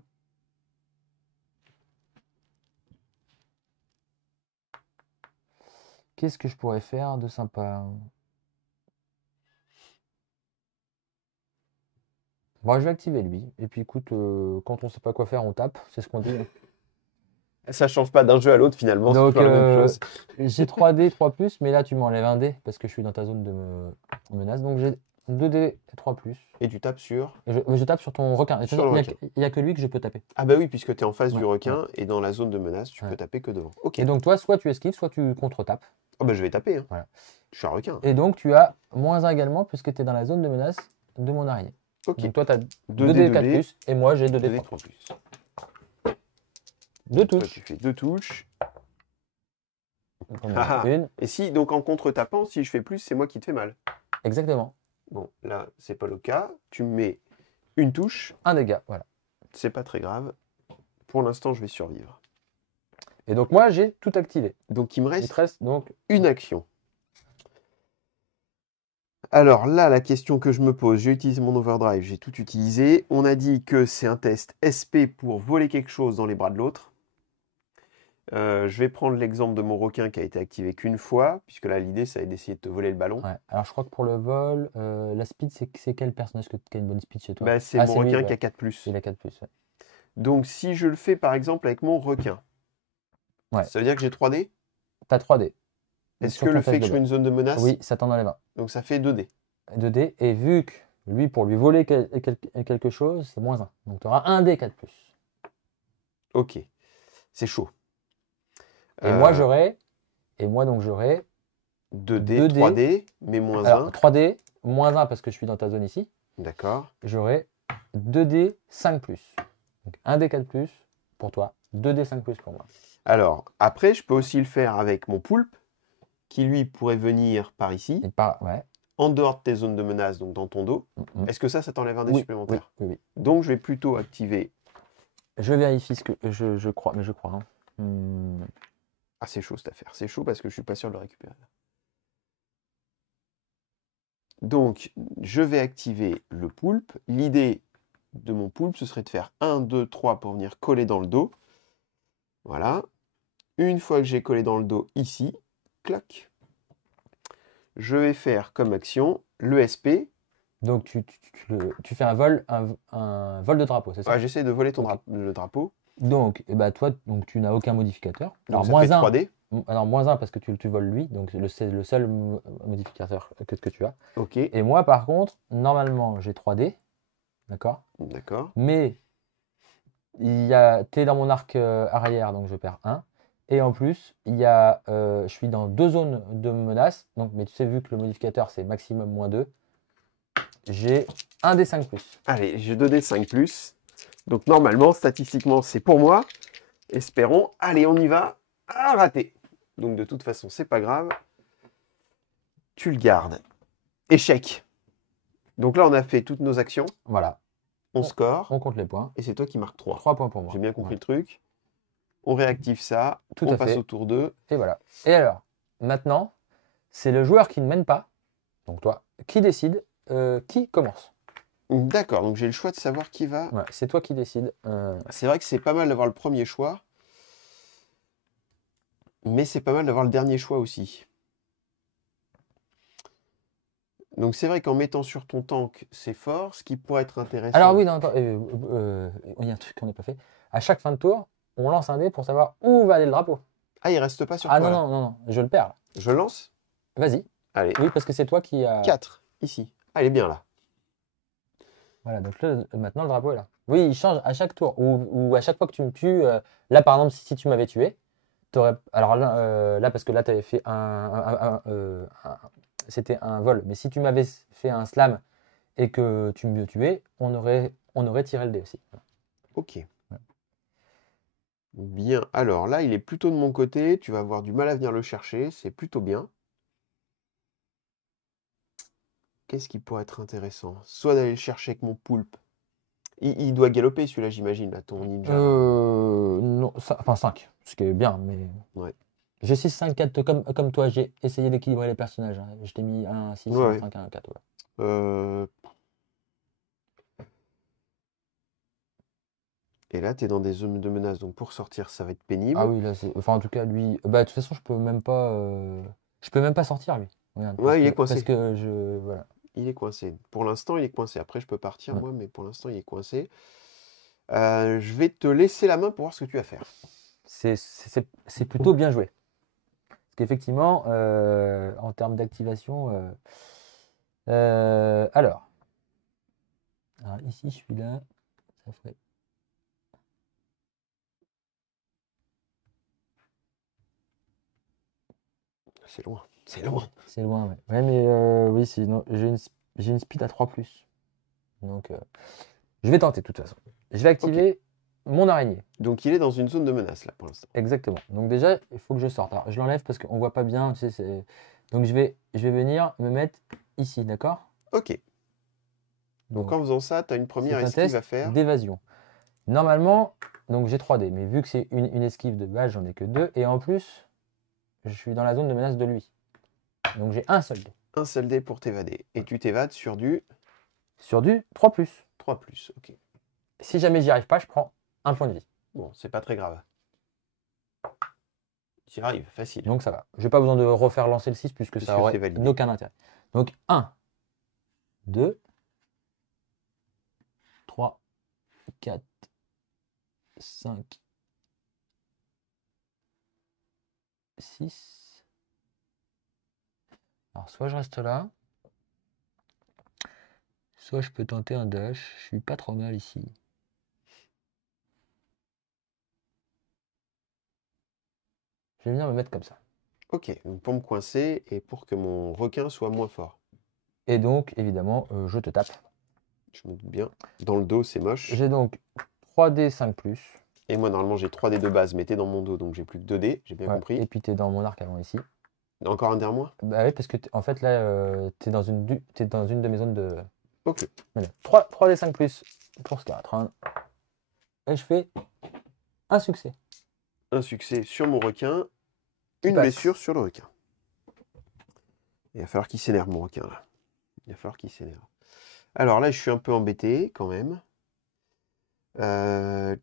Qu'est-ce que je pourrais faire de sympa? Bon, je vais activer lui. Et puis écoute, quand on sait pas quoi faire, on tape. C'est ce qu'on dit, hein. Ça change pas d'un jeu à l'autre finalement, c'est Donc, toujours la même chose. j'ai 3D, 3+, mais là, tu m'enlèves un dé parce que je suis dans ta zone de menace. Donc, j'ai 2D, 3+. Et tu tapes sur. Et je tape sur ton requin. Et Sur le requin. il n'y a que lui que je peux taper. Ah bah oui, puisque tu es en face du Ouais, requin et dans la zone de menace, tu Ouais. peux taper que devant. Ok. Et donc, toi, soit tu esquives, soit tu contre-tapes. Ah bah je vais taper. Hein. Voilà. Je suis un requin. Et donc, tu as -1 également puisque tu es dans la zone de menace de mon araignée. Ok. Donc, toi, tu as 2D, 2D, 4+, et moi, j'ai 2D, 3+. 3+. Deux Toi, touches. tu fais 2 touches. Donc, on en Ah a ah. une. Et si, donc en contre-tapant, si je fais plus, c'est moi qui te fais mal. Exactement. Bon, là, c'est pas le cas. Tu me mets une touche. Un dégât, voilà. C'est pas très grave. Pour l'instant, je vais survivre. Et donc, moi, j'ai tout activé. Donc, il me Il te reste reste donc une action. Alors là, la question que je me pose, j'ai utilisé mon overdrive, j'ai tout utilisé. On a dit que c'est un test SP pour voler quelque chose dans les bras de l'autre. Je vais prendre l'exemple de mon requin qui a été activé qu'une fois, puisque là, l'idée, ça va être d'essayer de te voler le ballon. Ouais. Alors, je crois que pour le vol, la speed, c'est quel personnage qui a une bonne speed chez toi? Bah, c'est Ah, mon c'est lui, requin ouais. qui a 4+. Il a 4+. Ouais. Donc, si je le fais, par exemple, avec mon requin, Ouais. ça veut dire que j'ai 3D? T'as 3D. Est-ce sur que ton le fait test que je de sois une zone de menace, Oui, ça t'en enlève un. donc ça fait 2D? 2D. Et vu que lui, pour lui voler quelque chose, c'est -1. Donc, tu auras un D 4+. Ok, c'est chaud. Et moi, donc, j'aurai 2D, 2D. 3D, mais -1. Alors, 3D, -1 parce que je suis dans ta zone ici. D'accord. J'aurai 2D 5+. Donc, 1D 4+, pour toi, 2D 5+ pour moi. Alors, après, je peux aussi le faire avec mon poulpe, qui lui pourrait venir par ici, Et ouais. en dehors de tes zones de menace, donc dans ton dos. Mhm. Est-ce que ça t'enlève un dé Oui, supplémentaire? oui. Donc, je vais plutôt activer. Je vérifie ce que je crois, mais je crois. Hein. Ah, c'est chaud cette affaire. C'est chaud parce que je suis pas sûr de le récupérer. Donc, je vais activer le poulpe. L'idée de mon poulpe, ce serait de faire 1, 2, 3 pour venir coller dans le dos. Voilà. Une fois que j'ai collé dans le dos ici, clac. Je vais faire comme action le SP. Donc tu fais un vol de drapeau, c'est ça? Ouais, j'essaie de voler Ok. le drapeau. Donc, toi, donc, tu n'as aucun modificateur. Donc Alors, ça fait -1. 3D. Alors, -1 parce que tu voles lui, donc c'est le seul modificateur que tu as. Ok, Et moi, par contre, normalement, j'ai 3D, d'accord? d'accord. Mais t'es dans mon arc arrière, donc je perds 1. Et en plus, je suis dans 2 zones de menace. Donc, mais tu sais, vu que le modificateur c'est maximum -2, j'ai un des 5+. Allez, j'ai 2D 5+. Donc normalement, statistiquement, c'est pour moi. Espérons. Allez, on y va. Ah, raté. Donc de toute façon, c'est pas grave. Tu le gardes. Échec. Donc là, on a fait toutes nos actions. Voilà, On score. on compte les points. Et c'est toi qui marques 3. 3 points pour moi. J'ai bien compris Ouais. le truc. On réactive ça. Tout on à passe fait. au tour 2. Et voilà. Et alors, maintenant, c'est le joueur qui ne mène pas, donc toi, qui décide qui commence. D'accord, donc j'ai le choix de savoir qui va. Ouais, c'est toi qui décides. C'est vrai que c'est pas mal d'avoir le premier choix. Mais c'est pas mal d'avoir le dernier choix aussi. Donc c'est vrai qu'en mettant sur ton tank, c'est fort. Ce qui pourrait être intéressant. Alors oui, non, attends, il y a un truc qu'on n'a pas fait. À chaque fin de tour, on lance un dé pour savoir où va aller le drapeau. Ah, il reste pas sur Ah toi, non, là. non, je le perds là. Je lance. Vas-y. Allez, Oui, parce que c'est toi qui a. 4, ici. Ah, il est bien là. Voilà, donc là, maintenant le drapeau est là. Oui, il change à chaque tour. Ou à chaque fois que tu me tues. Là, par exemple, si tu m'avais tué, t'aurais. Alors là, parce que là, tu avais fait c'était un vol. Mais si tu m'avais fait un slam et que tu me tuais, on aurait tiré le dé aussi. Ok. Bien. Alors là, il est plutôt de mon côté. Tu vas avoir du mal à venir le chercher. C'est plutôt bien. Qu'est-ce qui pourrait être intéressant? Soit d'aller le chercher avec mon poulpe. Il doit galoper celui-là, j'imagine, là, ton ninja. Non, enfin 5, ce qui est bien, mais. Ouais. J'ai 6, 5, 4, comme toi, j'ai essayé d'équilibrer les personnages. Hein. Je t'ai mis un 6, Ouais. un 5, un 4. Ouais. Et là, tu es dans des zones de menace, donc pour sortir, ça va être pénible. Ah oui, là, enfin, en tout cas, lui. Bah, de toute façon, je peux même pas. Je peux même pas sortir, lui. Regarde, Ouais, il est parce coincé. que je. Voilà. Il est coincé. Pour l'instant, il est coincé. Après, je peux partir, Ouais. moi, mais pour l'instant, il est coincé. Je vais te laisser la main pour voir ce que tu vas faire. C'est plutôt bien joué. Parce qu'effectivement, en termes d'activation. Alors, ici, je suis là. Ça ferait. C'est loin. C'est loin. C'est loin, ouais. Ouais, mais oui, sinon, j'ai une speed à 3+. Donc, je vais tenter, de toute façon. Je vais activer mon araignée. Donc, il est dans une zone de menace, là, pour l'instant. Exactement. Donc, déjà, il faut que je sorte. Alors, je l'enlève parce qu'on voit pas bien. Tu sais, donc, je vais venir me mettre ici, d'accord? Ok. Donc, en faisant ça, tu as une première c'est un esquive test à faire. d'évasion. Normalement, donc j'ai 3D, mais vu que c'est une esquive de base, j'en ai que 2. Et en plus, je suis dans la zone de menace de lui. Donc, j'ai un seul dé. Un seul dé pour t'évader. Et tu t'évades sur du Sur du 3+. 3+. Ok. Si jamais j'y arrive pas, je prends un point de vie. Bon, c'est pas très grave. Tu y arrives, facile. Donc ça va. J'ai pas besoin de refaire lancer le 6 puisque ça c'est aurait validé. aucun intérêt. Donc 1, 2, 3, 4, 5, 6. Alors soit je reste là, soit je peux tenter un dash. Je suis pas trop mal ici. Je vais venir me mettre comme ça. Ok, donc pour me coincer et pour que mon requin soit moins fort. Et donc, évidemment, je te tape. Je me doute bien. Dans le dos, c'est moche. J'ai donc 3D 5+. Et moi, normalement, j'ai 3 dés de base, mais t'es dans mon dos, donc j'ai plus que 2 dés. J'ai bien Ouais, compris. et puis tu es dans mon arc avant ici. Encore un derrière moi? Bah oui, parce que en fait là, tu es dans une de mes zones de. Ok. Voilà. 3D 5+ pour ce 4. Et je fais un succès. Un succès sur mon requin. Qui Une passe. blessure sur le requin. Il va falloir qu'il s'énerve, mon requin, là. Il va falloir qu'il s'énerve. Alors là, je suis un peu embêté, quand même. Euh,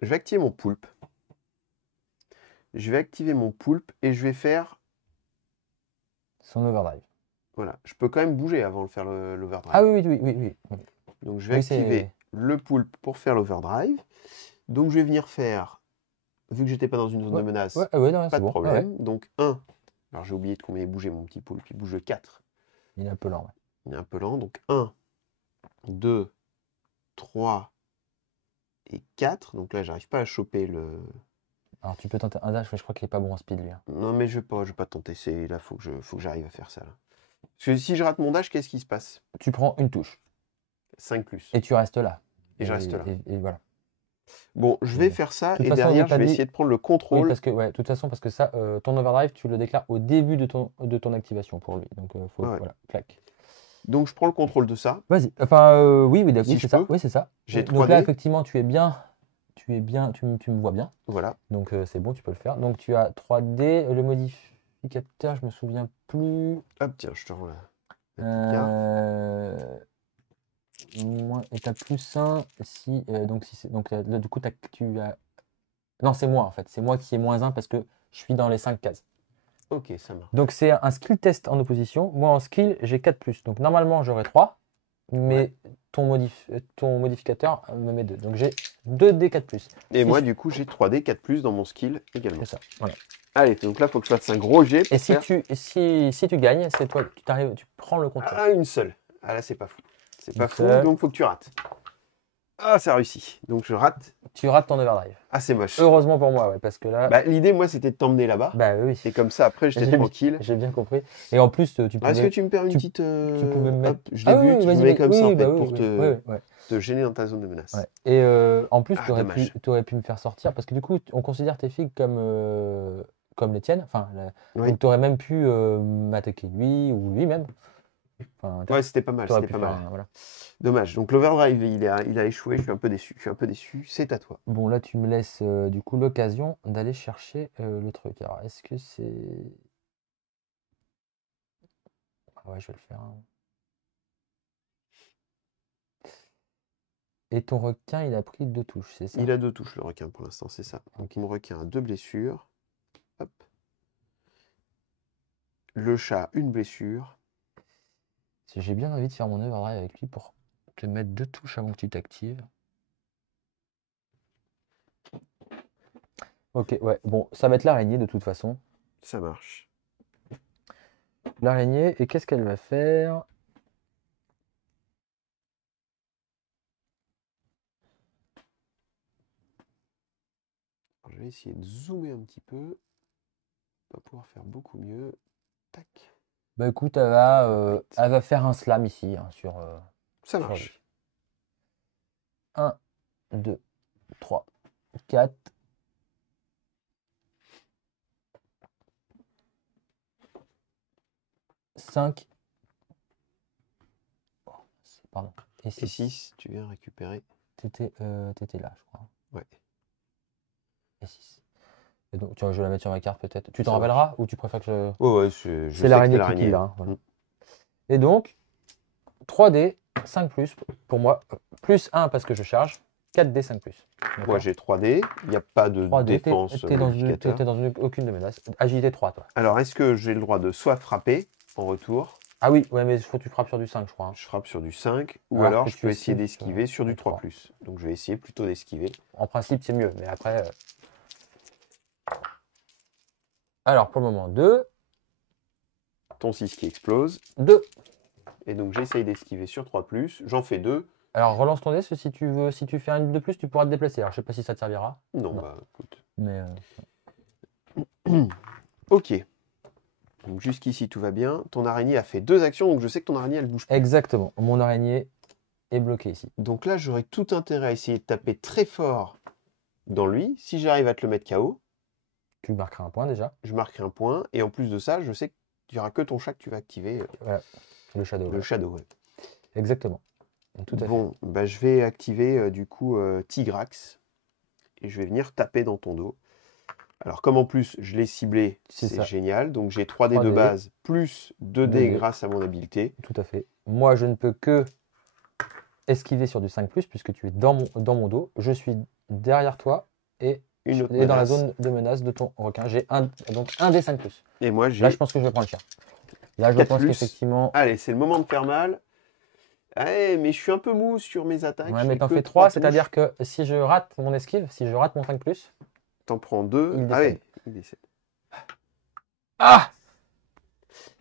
Je vais activer mon poulpe. Je vais activer mon poulpe et je vais faire... Son overdrive. Voilà. Je peux quand même bouger avant de faire l'overdrive. Ah oui, oui, oui, oui, oui. Donc je vais Oui, activer le poulpe pour faire l'overdrive. Donc je vais venir faire, vu que j'étais pas dans une zone de menace, non, pas c'est de bon. problème. Donc 1. Alors j'ai oublié de combien il bougeait mon petit poulpe. Il bouge de 4. Il est un peu lent. Ouais. Il est un peu lent. Donc 1, 2, 3 et 4. Donc là, j'arrive pas à choper le... Alors tu peux tenter un dash, mais je crois qu'il est pas bon en speed lui. Non mais je vais pas tenter. Là, faut que j'arrive à faire ça. Là. Parce que si je rate mon dash, qu'est-ce qui se passe? Tu prends une touche. 5+. Et tu restes là. Et je reste là. Et voilà. Bon, je vais faire ça toute et façon, derrière, on n'est pas je vais dit- essayer de prendre le Oui, contrôle. parce que, ouais, de toute façon, parce que ça, ton overdrive, tu le déclares au début de ton activation pour lui. Donc, faut, Ouais. voilà, clac. Donc je prends le contrôle de ça. Vas-y. Enfin, oui, oui, Si oui, je c'est ça. peux. Oui, c'est ça. J'ai Donc là, 3D. effectivement, tu me vois bien. Voilà. Donc, c'est bon, tu peux le faire. Donc, tu as 3D, le modificateur, je me souviens plus. Hop, tiens, je te rends la petite carte. Et t'as +1 si donc si c'est donc là, du coup tu as non, c'est moi en fait, c'est moi qui ai -1 parce que je suis dans les 5 cases. Ok, ça marche. Donc c'est un skill test en opposition. Moi en skill, j'ai 4+. Donc normalement, j'aurais 3, mais ton modificateur me met 2. Donc j'ai 2D 4+. Et Si moi, je- du coup, j'ai 3D 4+ dans mon skill également. C'est ça. Voilà. Allez, donc là, il faut que je fasse un gros jet pour Et si faire... si tu gagnes, c'est toi tu prends le contrôle. Ah, une seule. Ah là, c'est pas fou. C'est pas Une fou, seule. donc faut que tu rates. Ah, ça réussit. Donc je rate. Tu rates ton overdrive. Ah, c'est moche. Heureusement pour moi, ouais, parce que là Bah, l'idée, moi, c'était de t'emmener là-bas. bah oui. Et comme ça, après, j'étais J'ai- tranquille. J'ai bien compris. Et en plus, tu Ah, est-ce pouvais que tu me permets une tu- petite... tu pouvais me mettre. Hop, je Ah oui, débute, je me vas-y, mets comme ça, en oui, fait, bah oui, pour oui, te, ouais. te gêner dans ta zone de menace. Ouais. Et en plus, Ah, tu aurais dommage. pu me faire sortir parce que du coup, on considère tes figues comme les tiennes. Enfin, Oui. donc tu aurais même pu m'attaquer lui ou lui-même. Enfin, Ouais, c'était pas mal, t'aurais c'était pu pas faire mal. voilà. Dommage. Donc l'overdrive, il a échoué. Je suis un peu déçu. Je suis un peu déçu. C'est à toi. Bon, là, tu me laisses du coup l'occasion d'aller chercher le truc. Alors, est-ce que c'est. Ah ouais, je vais le faire. Et ton requin, il a pris 2 touches, c'est ça? Il a 2 touches, le requin, pour l'instant, c'est ça. Donc Ok. mon requin a 2 blessures. Hop. Le chat, une blessure. J'ai bien envie de faire mon overdrive avec lui pour te mettre 2 touches avant que tu t'actives. Ok, ouais, bon, ça va être l'araignée de toute façon. Ça marche. L'araignée, et qu'est-ce qu'elle va faire? Alors, je vais essayer de zoomer un petit peu. On va pouvoir faire beaucoup mieux. Tac. Bah écoute, Right. elle va faire un slam ici, hein, Ça sur marche. lui. 1, 2, 3, 4. 5. Pardon. Et Et 6. 6, tu viens récupérer. T'étais là, je crois. Ouais. Et 6. Et donc, je vais la mettre sur ma carte peut-être. Tu t'en Ça marche. rappelleras ou tu préfères que je. Ouais, je sais C'est que l'araignée qui l'araignée. kill là, hein, voilà. Mm. Et donc, 3D, 5 plus pour moi. Plus 1 parce que je charge. 4D, 5 plus. Moi, j'ai 3D. Il n'y a pas de 3D, défense t'es dans modificateur. aucune de menace. Agilité 3, toi. Alors, est-ce que j'ai le droit de soit frapper en retour, Ah oui, ouais, mais il faut que tu frappes sur du 5, je crois, hein. je frappe sur du 5, ou Alors alors que je tu peux essayer esquives d'esquiver sur du du 3 3. plus. Donc, je vais essayer plutôt d'esquiver. En principe, c'est mieux, mais après. Alors, pour le moment, 2. Ton 6 qui explose. 2. Et donc, j'essaye d'esquiver sur 3 plus. J'en fais 2. Alors, relance ton dé, si tu veux, si tu fais un de plus, tu pourras te déplacer. Alors, je sais pas si ça te servira. Non, Non. bah, écoute. Mais Ok. Donc, jusqu'ici, tout va bien. Ton araignée a fait 2 actions, donc je sais que ton araignée, elle bouge plus. exactement. Mon araignée est bloquée ici. Donc là, j'aurais tout intérêt à essayer de taper très fort dans lui. Si j'arrive à te le mettre KO, Tu marqueras un point déjà. je marquerai un point. Et en plus de ça, je sais qu'il n'y aura que ton chat que tu vas activer. Voilà. Le shadow. Le Voilà. Shadow, ouais. Exactement. Tout à fait. Bon, bah, je vais activer du coup Tigrax. Et je vais venir taper dans ton dos. Alors, comme en plus je l'ai ciblé, C'est c'est ça. génial. Donc, j'ai 3D de 3D. base plus 2D 2D. grâce à mon habileté. Tout à fait. Moi, je ne peux que esquiver sur du 5+, puisque tu es dans mon dos. Je suis derrière toi et Une autre dans la menace. zone de menace de ton requin. J'ai donc un des 5+. Et moi, j'ai Là, je pense que je vais prendre le cher. Là, je 4 pense plus. qu'effectivement. Allez, c'est le moment de faire mal. Ouais, mais je suis un peu mou sur mes attaques. Ouais, je mais fais t'en que fais 3 3, c'est-à-dire que si je rate mon esquive, si je rate mon 5+, T'en prends 2. il Ah décède. oui, il décède. Ah!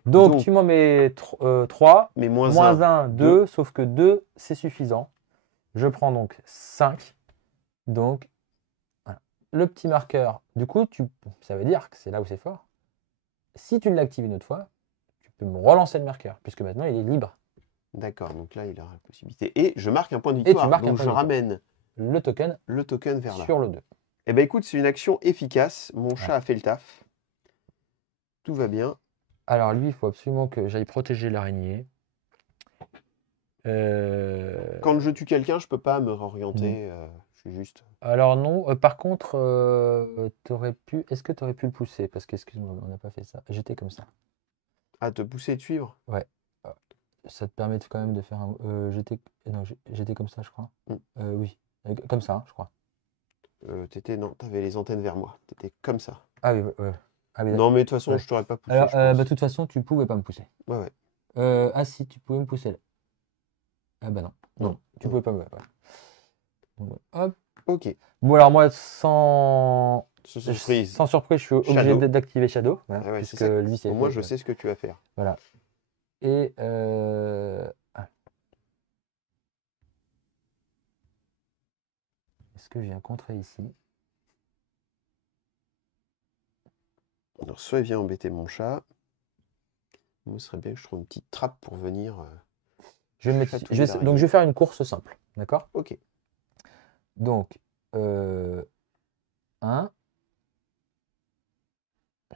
Donc, Donc, tu m'en mets 3, mais moins moins 1, 1, 2, sauf que 2, c'est suffisant. Je prends donc 5. Donc, voilà. Le petit marqueur, du coup, ça veut dire que c'est là où c'est fort. Si tu l'actives une autre fois, tu peux me relancer le marqueur, puisque maintenant il est libre. D'accord, donc là, il aura la possibilité. Et je marque un point de tu victoire. marques un Donc, point je de victoire. ramène Le token le token vers là. sur le 2. Eh ben écoute, c'est une action efficace. Mon chat a fait le taf. Tout va bien. Alors lui, il faut absolument que j'aille protéger l'araignée. Quand je tue quelqu'un, je peux pas me réorienter. Je suis juste. Alors non, par contre, est-ce que tu aurais pu le pousser? Parce que, excuse-moi, on n'a pas fait ça. J'étais comme ça. À te pousser et te suivre. Ouais. Ça te permet quand même de faire un. J'étais comme ça, je crois. Oui. Comme ça, hein, je crois. Non, t'avais les antennes vers moi. T'étais comme ça. Ah oui, ouais. Ah oui, Non, mais de toute façon, ouais. je t'aurais pas poussé. Alors, je pense. de toute façon, tu pouvais pas me pousser. Ouais. Ah si, tu pouvais me pousser là. Ah bah non. Non, tu pouvais pas me. Ouais. Donc, hop. Ok. Bon, alors moi, sans Surprise. surprise, je suis obligé Shadow. d'activer Shadow. Voilà, Ah ouais, c'est puisque ça. lui, c'est Au moins, fait, je sais ce que tu vas faire. Voilà. Et est-ce que j'ai un contrat ici? Alors, soit il vient embêter mon chat. Moi, ce serait bien que je trouve une petite trappe pour venir. Je vais mettre, chatouiller l'araignée. donc je vais faire une course simple, d'accord? Ok. Donc 1,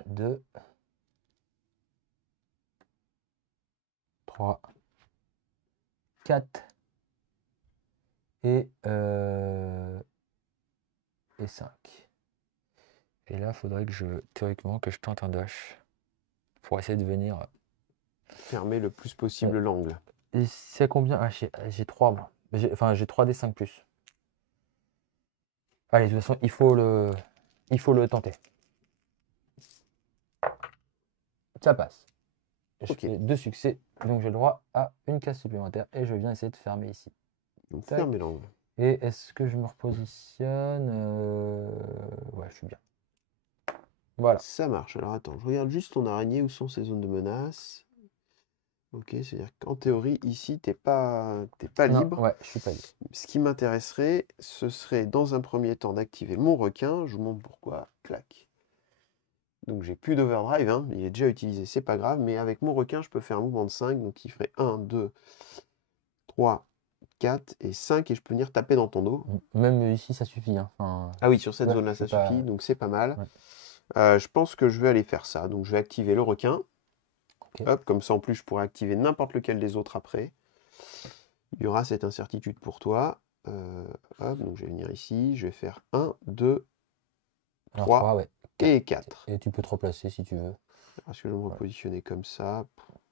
2, 3, 4 et 5. Et là, il faudrait que théoriquement, que je tente un dash pour essayer de venir. Fermer le plus possible l'angle. Et c'est à combien? Ah, j'ai 3, moi. Enfin, j'ai 3D 5+. Allez, de toute façon, il faut le tenter. Ça passe. Je Ok. fais 2 succès, donc j'ai le droit à une case supplémentaire et je viens essayer de fermer ici. Donc Tac. fermez l'angle. Et est-ce que je me repositionne? Ouais, je suis bien. Voilà. Ça marche. Alors attends, je regarde juste ton araignée, où sont ses zones de menace. Ok, c'est-à-dire qu'en théorie, ici, t'es pas Non, libre. ouais, je suis pas libre. Ce qui m'intéresserait, ce serait dans un premier temps d'activer mon requin. Je vous montre pourquoi. Clac. Donc j'ai plus d'overdrive, hein. Il est déjà utilisé, c'est pas grave. Mais avec mon requin, je peux faire un mouvement de 5. Donc il ferait 1, 2, 3, 4 et 5. Et je peux venir taper dans ton dos. Même ici, ça suffit. Hein. Enfin, Ah oui, sur cette ouais, zone-là, ça c'est pas- suffit. Donc c'est pas mal. Ouais. Je pense que je vais aller faire ça. Donc je vais activer le requin. Ok. Hop, comme ça en plus je pourrais activer n'importe lequel des autres après. Il y aura cette incertitude pour toi. Hop, donc je vais venir ici, je vais faire 1, 2 Alors, 3 3, ouais. et 4. Et tu peux te replacer si tu veux. Est-ce que je vais me Ouais. repositionner comme ça?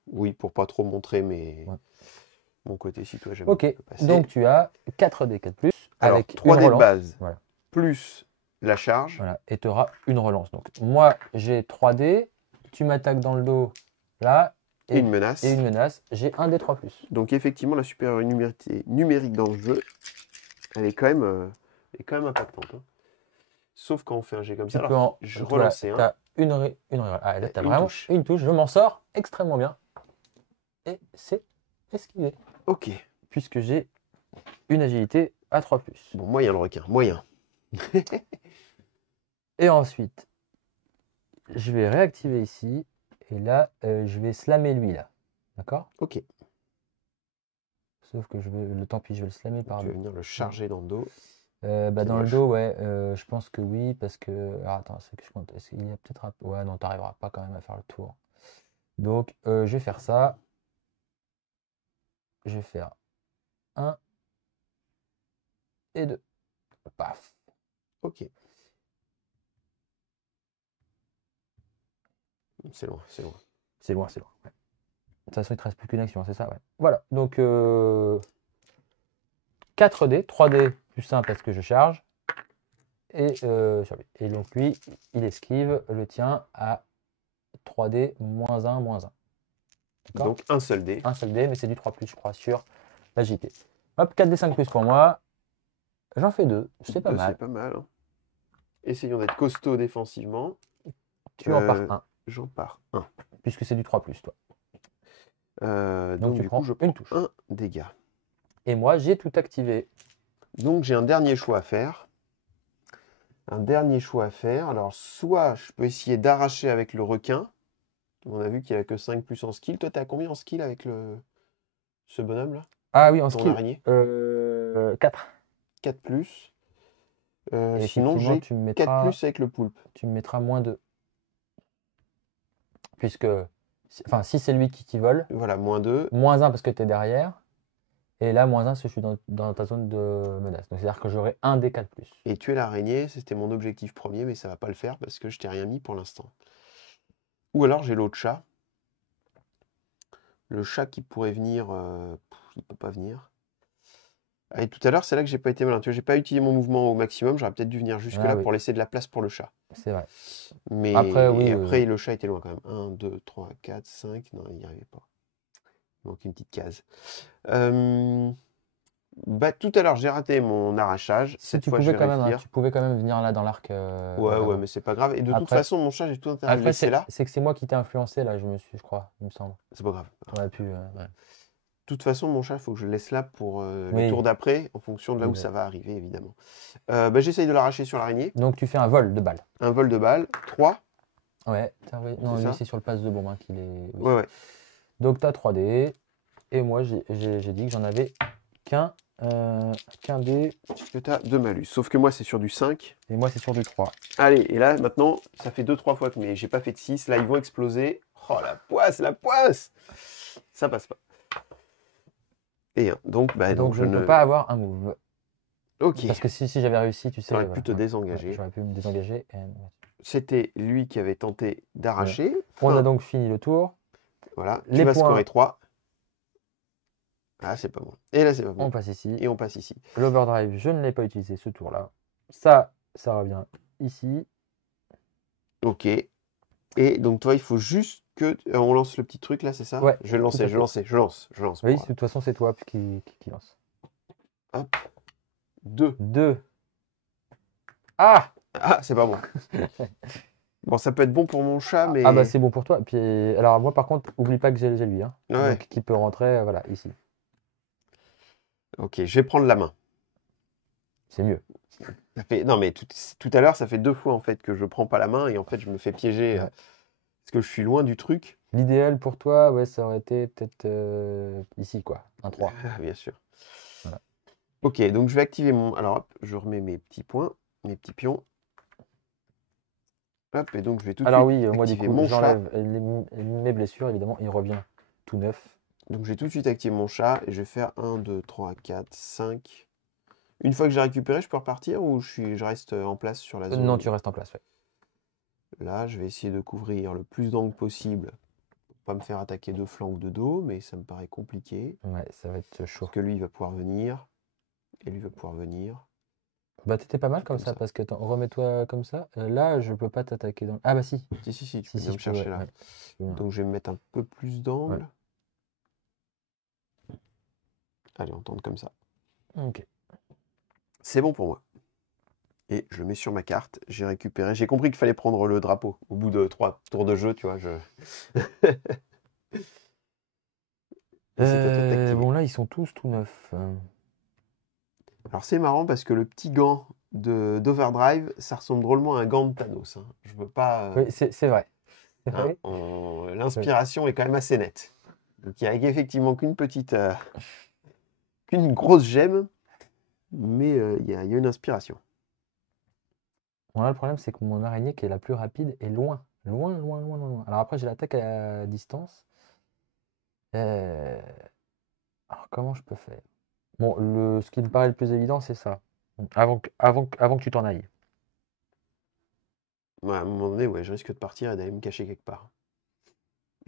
Oui, pour pas trop montrer Ouais. mon côté si toi jamais Ok, tu peux passer. donc tu as 4D 4+, Alors, avec 3D une de relance. base, Voilà. plus la charge. Voilà. Et tu auras une relance. Donc moi, j'ai 3D, tu m'attaques dans le dos, là, Et une menace. Et une menace, j'ai un D3+. Donc effectivement, la supériorité numérique dans le jeu, elle est quand même impactante. Hein. Sauf quand on fait un jet comme ça. Alors, je relançais un. T'as une ah, là, t'as Une vraiment touche. une touche. Je m'en sors extrêmement bien. Et c'est esquivé. Ok. Puisque j'ai une agilité à 3+. Bon, moyen le requin, moyen. Et ensuite, je vais réactiver ici. Et là, je vais slammer lui, là. D'accord? Ok. Sauf que tant pis, je vais le slammer par Tu le vas venir le charger dans le dos. dans le dos, ouais, je pense que oui, parce que... Alors, attends, c'est que je compte. Est-ce qu'il y a peut-être un... Ouais, non, t'arriveras pas quand même à faire le tour. Donc, je vais faire ça. Je vais faire 1 et 2. Paf. Ok. C'est loin, c'est loin. C'est loin, c'est loin. Ouais. De toute façon, il ne te reste plus qu'une action, c'est ça, ouais. Voilà, donc 4D, 3D plus 1 parce que je charge. Et, sur lui. Et donc lui, il esquive le tien à 3D, -1, -1. Donc un seul dé. Un seul dé, mais c'est du 3+, je crois, sur l'agilité. Hop, 4D 5+ pour moi. J'en fais 2, c'est pas mal. C'est pas mal. Hein. Essayons d'être costaud défensivement. Tu en pars 1. J'en pars 1. Puisque c'est du 3+, toi. Donc du coup, je prends une touche. 1 dégât. Et moi, j'ai tout activé. Donc j'ai un dernier choix à faire. Alors, soit je peux essayer d'arracher avec le requin. On a vu qu'il a que 5+ en skill. Toi, t'as combien en skill avec ce bonhomme-là? Ah oui, en Ton skill. araignée 4. 4+. Et Sinon, j'ai 4+ avec le poulpe. Tu me mettras -2. Puisque, enfin, si c'est lui qui vole, Voilà, -2. -1 parce que tu es derrière. Et là, -1 parce que je suis dans ta zone de menace. Donc, c'est-à-dire que j'aurai un des 4+. Et tuer l'araignée, c'était mon objectif premier, mais ça va pas le faire parce que je t'ai rien mis pour l'instant. Ou alors j'ai l'autre chat. Le chat qui pourrait venir, il peut pas venir. Et tout à l'heure, c'est là que j'ai pas été malin. Tu vois, j'ai pas utilisé mon mouvement au maximum. J'aurais peut-être dû venir jusque-là pour laisser de la place pour le chat. C'est vrai. Mais après, oui, après le chat était loin quand même. 1, 2, 3, 4, 5. Non, il n'y arrivait pas. Il manque une petite case. Bah, tout à l'heure, j'ai raté mon arrachage. Cette fois, je vais réussir. Tu pouvais quand même venir là dans l'arc. Ouais, mais c'est pas grave. Et de toute façon, mon chat, j'ai tout intérêt à le laisser là. C'est que c'est moi qui t'ai influencé là, je crois, il me semble. C'est pas grave. On a pu. Ouais. De toute façon, mon chat, il faut que je le laisse là pour le tour d'après, en fonction de là où Oui. ça va arriver, évidemment. Bah, j'essaye de l'arracher sur l'araignée. Donc, tu fais un vol de balle. Un vol de balle. 3. Ouais, non, lui, c'est sur le passe de bombe qu'il est. Oui. Ouais. Donc, tu as 3D. Et moi, j'ai dit que j'en avais qu'un dé. Puisque tu as 2 malus. Sauf que moi, c'est sur du 5. Et moi, c'est sur du 3. Allez, et là, maintenant, ça fait 2-3 fois que j'ai pas fait de 6. Là, ils vont exploser. Oh, la poisse! Ça passe pas. Et donc je ne peux pas avoir un move. Ok. Parce que si j'avais réussi, tu sais. J'aurais pu te désengager. J'aurais pu me désengager. C'était lui qui avait tenté d'arracher. On a donc fini le tour. Voilà. Tu vas scorer 3. Ah, c'est pas bon. Et là, c'est pas On bon. passe ici. Et on passe ici. L'overdrive, je ne l'ai pas utilisé ce tour-là. Ça revient ici. Ok. Et donc, toi, il faut juste que. On lance le petit truc là, c'est ça? Ouais, Je vais le tout à lancer, je fait. lance. Je lance. Oui, Pour, de toute façon, c'est toi qui lance. hop. 2. 2. Ah! Ah, c'est pas bon. Bon, ça peut être bon pour mon chat, mais. Ah bah c'est bon pour toi. Puis alors moi par contre, oublie pas que j'ai lui, hein. Ouais. Donc qui peut rentrer, voilà, ici. Ok, je vais prendre la main. C'est mieux. Ça fait... Non, mais tout à l'heure, ça fait 2 fois en fait que je prends pas la main et en fait, je me fais piéger Ouais. parce que je suis loin du truc. L'idéal pour toi, ouais, ça aurait été peut-être ici, quoi. Un 3. Ah, bien sûr. Voilà. Ok, donc je vais activer mon. Alors hop, je remets mes petits points, mes petits pions. Hop, et donc je vais tout de Alors suite oui, moi du activer coup, mon chat. j'enlève mes blessures, évidemment, il revient tout neuf. Donc je vais tout de suite activer mon chat et je vais faire 1, 2, 3, 4, 5. Une fois que j'ai récupéré, je peux repartir ou je reste en place sur la zone? Non, tu restes en place, ouais. Là, je vais essayer de couvrir le plus d'angles possible pour pas me faire attaquer de flanc ou de dos, mais ça me paraît compliqué. Ouais, ça va être chaud. Parce que lui, il va pouvoir venir. Et lui va pouvoir venir. Bah t'étais pas mal comme ça, parce que remets-toi comme ça. Là, je peux pas t'attaquer dans. Ah bah si. Si, tu Si, peux si, venir me je peux, chercher ouais, là. ouais. Je peux bien. Donc je vais me mettre un peu plus d'angle. Allez, on tente comme ça. Ok. C'est bon pour moi. Et je le mets sur ma carte. J'ai récupéré. J'ai compris qu'il fallait prendre le drapeau. Au bout de 3 tours de jeu, tu vois, Et c'est à toi de t'activer. Bon là, ils sont tous tout neufs. Alors c'est marrant parce que le petit gant d'Overdrive, ça ressemble drôlement à un gant de Thanos. Hein. Je veux pas. Oui, c'est vrai. C'est Hein, vrai. l'inspiration est quand même assez nette. Donc il n'y a effectivement qu'une petite. Qu'une grosse gemme. Mais il y a une inspiration. Bon, là, le problème, c'est que mon araignée qui est la plus rapide est loin. Loin, loin, loin, loin, loin. Alors après, j'ai l'attaque à distance. Alors comment je peux faire? Bon, ce qui me paraît le plus évident, c'est ça. Avant que tu t'en ailles. Ouais, à un moment donné, ouais, je risque de partir et d'aller me cacher quelque part.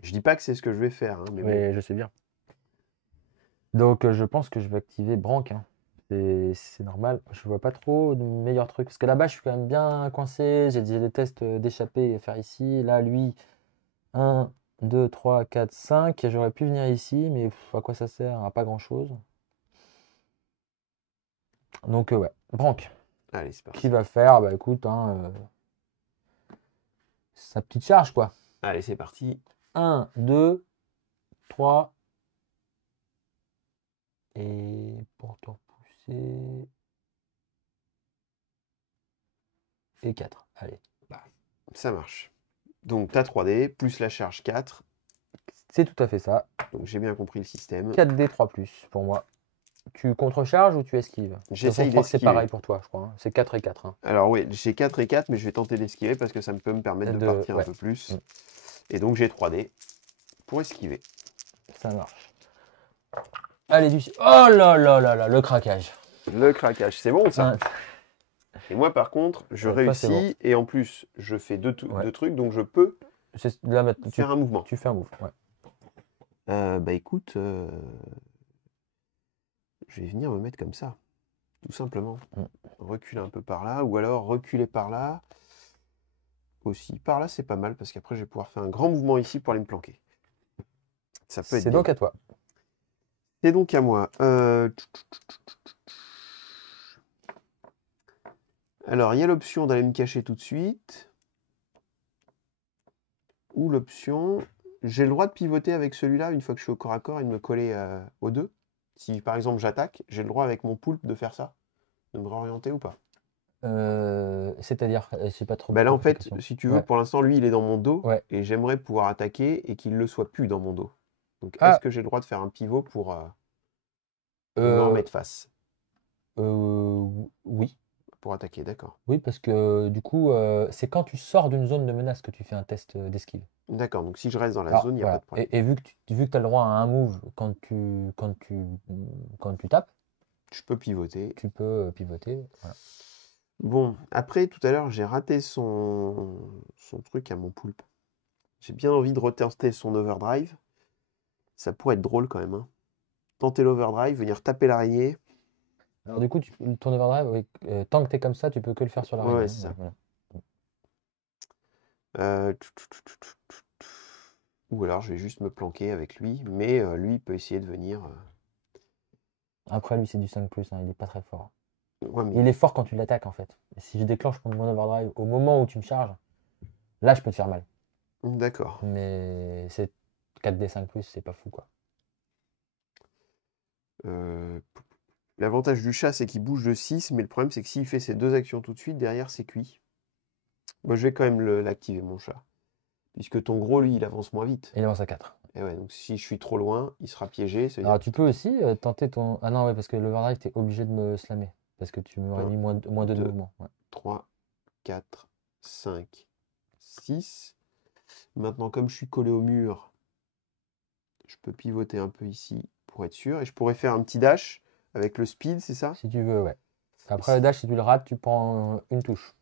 Je dis pas que c'est ce que je vais faire, hein, mais bon. Oui, je sais bien. Donc, je pense que je vais activer Branque, hein. C'est normal. Je vois pas trop de meilleurs trucs. Parce que là-bas, je suis quand même bien coincé. J'ai des tests d'échapper à faire ici. Là, lui, 1, 2, 3, 4, 5. J'aurais pu venir ici, mais à quoi ça sert? À pas grand-chose. Donc, ouais, Branque. Allez, c'est Qui parti. va faire, bah écoute, hein, sa petite charge, quoi. Allez, c'est parti. 1, 2, 3. Et pour te repousser. Et 4. Allez. Ça marche. Donc, tu as 3D, plus la charge 4. C'est tout à fait ça. Donc, j'ai bien compris le système. 4D 3+, pour moi. Tu contrecharges ou tu esquives? De toute façon, J'essaye je crois que c'est d'esquiver. pareil pour toi, je crois, hein. C'est 4 et 4, hein. Alors, oui, j'ai 4 et 4, mais je vais tenter d'esquiver parce que ça peut me permettre de partir un peu plus. Et donc, j'ai 3D pour esquiver. Ça marche. Allez, oh là là là là, le craquage. Le craquage, c'est bon ça. Hein. Et moi, par contre, je Ouais, toi, c'est réussis bon. et en plus, je fais deux Ouais. trucs, donc je peux Là, maintenant, faire un mouvement. tu fais un move, ouais. Bah écoute, je vais venir me mettre comme ça, tout simplement. Reculer un peu par là, ou alors reculer par là. Aussi, par là, c'est pas mal, parce qu'après, je vais pouvoir faire un grand mouvement ici pour aller me planquer. Ça peut être C'est bien. donc à toi. C'est donc à moi. Alors, il y a l'option d'aller me cacher tout de suite. Ou l'option, j'ai le droit de pivoter avec celui-là une fois que je suis au corps à corps et de me coller aux deux. Si par exemple j'attaque, j'ai le droit avec mon poulpe de faire ça, de me réorienter ou pas. C'est-à-dire, je sais pas trop. Bah là en compris la fait, question. si tu veux, Ouais. pour l'instant lui il est dans mon dos Ouais. et j'aimerais pouvoir attaquer et qu'il ne le soit plus dans mon dos. Donc Ah. est-ce que j'ai le droit de faire un pivot pour me remettre face? Oui. Pour attaquer, d'accord. Oui, parce que du coup, c'est quand tu sors d'une zone de menace que tu fais un test d'esquive. D'accord, donc si je reste dans la Alors, zone, il n'y a voilà. pas de problème. Et vu que tu as le droit à un move quand tu tapes, Je peux pivoter. tu peux pivoter. Voilà. Bon, après tout à l'heure j'ai raté son truc à mon poulpe. J'ai bien envie de retester son overdrive. Ça pourrait être drôle quand même, hein. tenter l'overdrive, venir taper l'araignée. Alors du coup, ton overdrive, oui, tant que tu es comme ça, tu peux que le faire sur l'araignée. Ouais, hein, c'est ça. voilà. Ou alors je vais juste me planquer avec lui, mais lui il peut essayer de venir. Après, lui, c'est du 5+, hein, il est pas très fort. Ouais, mais Il est fort quand tu l'attaques, en fait. Et si je déclenche mon overdrive au moment où tu me charges, là, je peux te faire mal. d'accord. Mais c'est 4D5+, c'est pas fou, quoi. L'avantage du chat, c'est qu'il bouge de 6, mais le problème, c'est que s'il fait ses 2 actions tout de suite, derrière, c'est cuit. Moi, je vais quand même l'activer, mon chat. Puisque ton gros, lui, il avance moins vite. Il avance à 4. Et ouais, donc si je suis trop loin, il sera piégé. Ça veut Alors, dire tu peux aussi tenter ton... Ah non, ouais, parce que l'overdrive, t'es obligé de me slammer. Parce que tu m'aurais Un, mis moins 2 de deux. mouvement. Ouais. 3, 4, 5, 6. Maintenant, comme je suis collé au mur, je peux pivoter un peu ici pour être sûr. Et je pourrais faire un petit dash avec le speed, c'est ça? Si tu veux, ouais. Après, le dash, si tu le rates, tu prends une touche.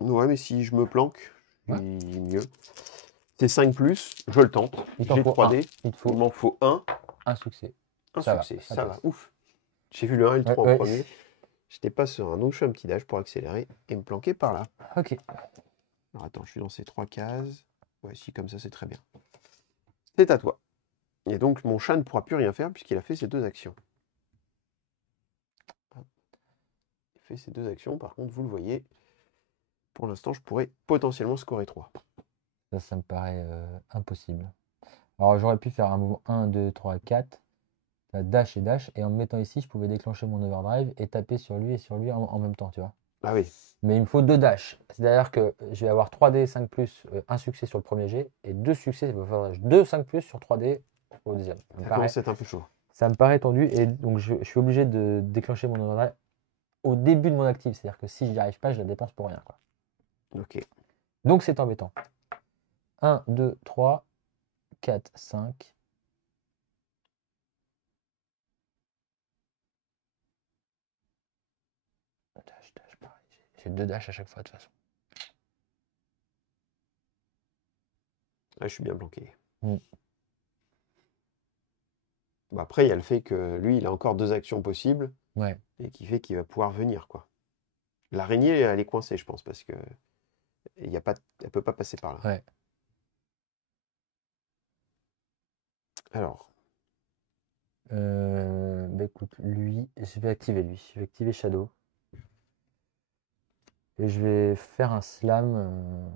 Ouais, mais si je me planque, je Ouais. suis mieux. C'est 5+, je le tente. Il t'en J'ai faut 3D, un. Il te il faut m'en faut un. un succès. Un Ça va, succès, ça ça va, passe. ouf. J'ai vu le 1 et le 3 en Ouais. premier. J'étais pas serein, donc je fais un petit dash pour accélérer et me planquer par là. Ok. Alors attends, je suis dans ces 3 cases. Ouais, si, comme ça, c'est très bien. C'est à toi. Et donc, mon chat ne pourra plus rien faire puisqu'il a fait ses 2 actions. Hop. Il fait ses 2 actions, par contre, vous le voyez, pour l'instant, je pourrais potentiellement scorer 3. Ça me paraît impossible. Alors, j'aurais pu faire un mouvement 1, 2, 3, 4. Dash et dash. Et en me mettant ici, je pouvais déclencher mon overdrive et taper sur lui et sur lui en même temps, tu vois. Ah oui, Mais il me faut 2 dash. C'est-à-dire que je vais avoir 3D 5+, un succès sur le premier jet et 2 succès, il va falloir 2 5+ sur 3D au deuxième. ça commence à être un peu chaud. Ça me paraît tendu et donc je suis obligé de déclencher mon overdrive au début de mon active. C'est-à-dire que si j'y arrive pas, je la dépense pour rien, quoi. Ok. Donc c'est embêtant. 1, 2, 3, 4, 5. Dash, dash, pareil. J'ai 2 dash à chaque fois de toute façon. Ah, je suis bien planqué. Mm. Bah, après, il y a le fait que lui, il a encore 2 actions possibles Ouais. et qui fait qu'il va pouvoir venir, quoi. L'araignée, elle est coincée, je pense, parce que elle ne peut pas passer par là. Ouais. Alors, Bah écoute, lui, je vais activer lui. Je vais activer Shadow. Et je vais faire un slam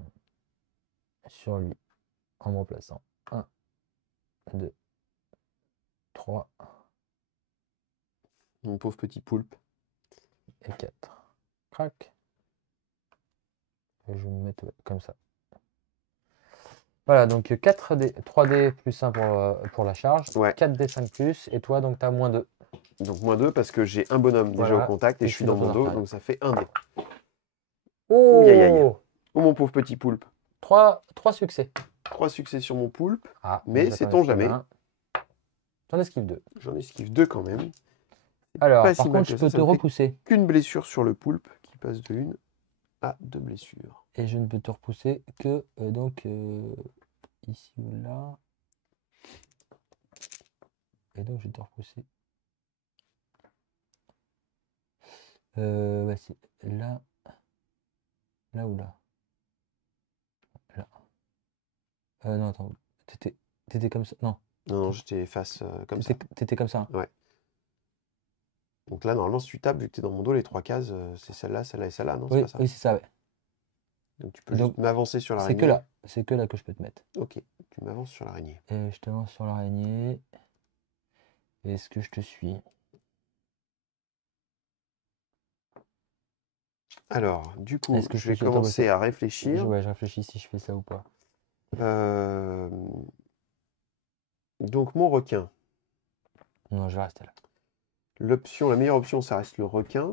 sur lui en me replaçant. 1, 2, 3 mon pauvre petit poulpe. et 4. Crac. Et je vais me mettre comme ça. Voilà, donc 4D, 3D plus 1 pour la charge. Ouais. 4D5+. Et toi, donc tu as moins 2. Donc moins 2 parce que j'ai un bonhomme déjà Voilà. au contact et Et je suis tu dans dans mon ton dos, artère. donc ça fait 1 dé. Oh, Ouh, aïe, aïe. Oh mon pauvre petit poulpe. 3 succès. 3 succès sur mon poulpe, Ah, mais déjà, t'en sait-on esquives jamais. un. T'en esquives 2. J'en esquive 2 quand même. Alors, Pas par si mal contre, que je peux ça te me fait repousser. qu'une blessure sur le poulpe qui passe de 1 à 2 blessures. Et je ne peux te repousser que donc ici ou là. Et donc, je vais te repousser. Voici. Là. Là ou là. Là. Non, attends. T'étais comme ça. Non. Non, j'étais face comme ça. T'étais comme ça. Ouais. Donc là, normalement, si tu tapes, vu que tu es dans mon dos, les 3 cases, c'est celle-là et celle-là, non? C'est Oui, pas ça. oui, c'est ça, ouais. Donc tu peux Donc, juste m'avancer sur C'est l'araignée. que là. C'est que là que je peux te mettre. Ok, tu m'avances sur l'araignée. Et je te lance sur l'araignée. Est-ce que je te suis? Alors, du coup, Est-ce que je vais te suis? Attends, parce que commencer à réfléchir. Ouais, je réfléchis si je fais ça ou pas. Donc, mon requin. Non, je vais rester là. La meilleure option, ça reste le requin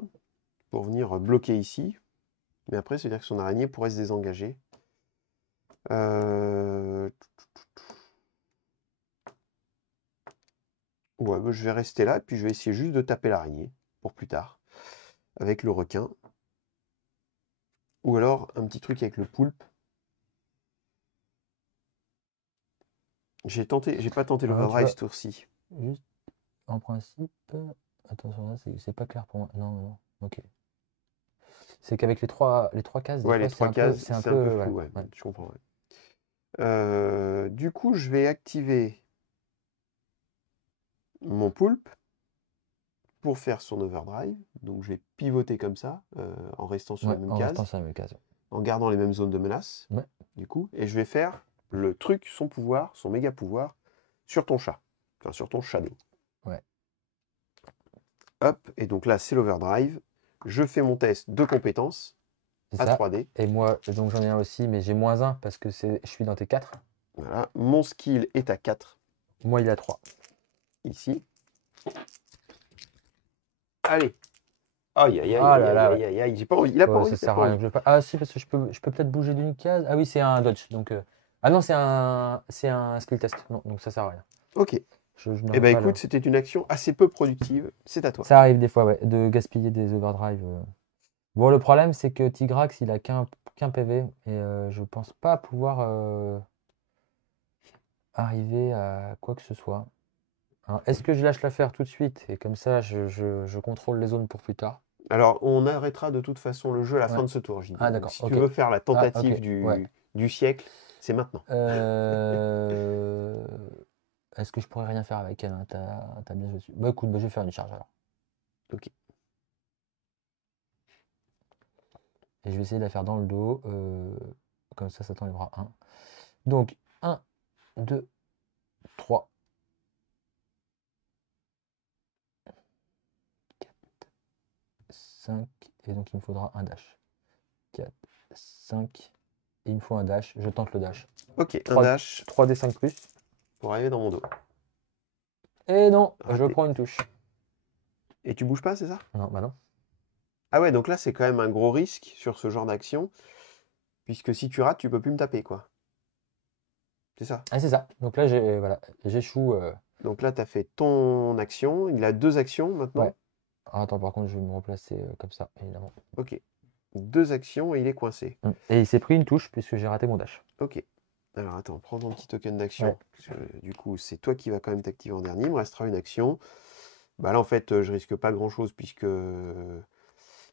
pour venir bloquer ici. Mais après, c'est-à-dire que son araignée pourrait se désengager. Ouais, bah, je vais rester là, puis je vais essayer juste de taper l'araignée pour plus tard avec le requin. Ou alors un petit truc avec le poulpe. J'ai pas tenté Alors, l'overdrive ce tour-ci. Juste en principe, attention, là, c'est pas clair pour moi. Non, non, ok. C'est qu'avec les trois cases, des Ouais, fois, les trois cases, c'est un c'est un peu peu, flou, ouais, ouais, ouais. je comprends. Du coup, je vais activer mon poulpe pour faire son overdrive. Donc, je vais pivoter comme ça, en restant sur Ouais, les mêmes en restant cases, sur la même case. en gardant les mêmes zones de menace, Ouais. du coup. Et je vais faire le truc, son pouvoir, son méga pouvoir, sur ton chat. Enfin, sur ton shadow. Ouais. Hop, et donc là, c'est l'overdrive. Je fais mon test de compétences C'est à ça. 3D. Et moi, donc j'en ai un aussi, mais j'ai -1 parce que je suis dans tes 4. Voilà, mon skill est à 4 Moi, il a 3. ici. Allez. Aïe, aïe, aïe, Ah aïe, là aïe, là, aïe, ouais. aïe, aïe. J'ai pas envie, il a pas Ouais, envie, ça il a sert pas à rien envie. que je le fasse. Ah si, parce que je peux peut-être bouger d'une case. Ah oui, c'est un dodge. Donc, ah non, c'est un skill test. Non, donc ça sert à rien. Ok. Je Eh n'aurais ben pas écoute, c'était une action assez peu productive. C'est à toi. Ça arrive des fois, ouais, de gaspiller des overdrive. Bon, le problème, c'est que Tigrax, il a qu'un PV. Et je pense pas pouvoir arriver à quoi que ce soit. Alors, est-ce que je lâche l'affaire tout de suite? Et comme ça, je contrôle les zones pour plus tard. Alors, on arrêtera de toute façon le jeu à la fin Ouais. de ce tour, JD. Ah, Donc, d'accord, si tu ok. veux faire la Ah, tentative ok, ouais. du siècle, c'est maintenant. Est-ce que je pourrais rien faire avec elle, hein? T'as bien joué dessus. Bah écoute, bah, je vais faire une charge alors. Ok. Et je vais essayer de la faire dans le dos. Comme ça t'enlèvera un. Donc, 1, 2, 3, 4, 5. Et donc, il me faudra un dash. 4, 5. Et il me faut un dash. Je tente le dash. Ok, un 3, dash 3d5 plus. pour arriver dans mon dos. Et non, je Raté. prends une touche. Et tu bouges pas, c'est ça? Non, bah non. Ah ouais, donc là, c'est quand même un gros risque sur ce genre d'action. Puisque si tu rates, tu peux plus me taper, quoi. C'est ça. Ah, c'est ça. Donc là, voilà, j'échoue. Donc là, tu as fait ton action. Il a 2 actions maintenant. Ouais. Ah, attends, par contre, je vais me replacer comme ça, évidemment. Ok. 2 actions et il est coincé. Et il s'est pris une touche puisque j'ai raté mon dash. Ok. Alors attends, prends ton petit token d'action. Ouais. Parce que, du coup, c'est toi qui vas quand même t'activer en dernier. Il me restera une action. Bah là, en fait, je risque pas grand-chose puisque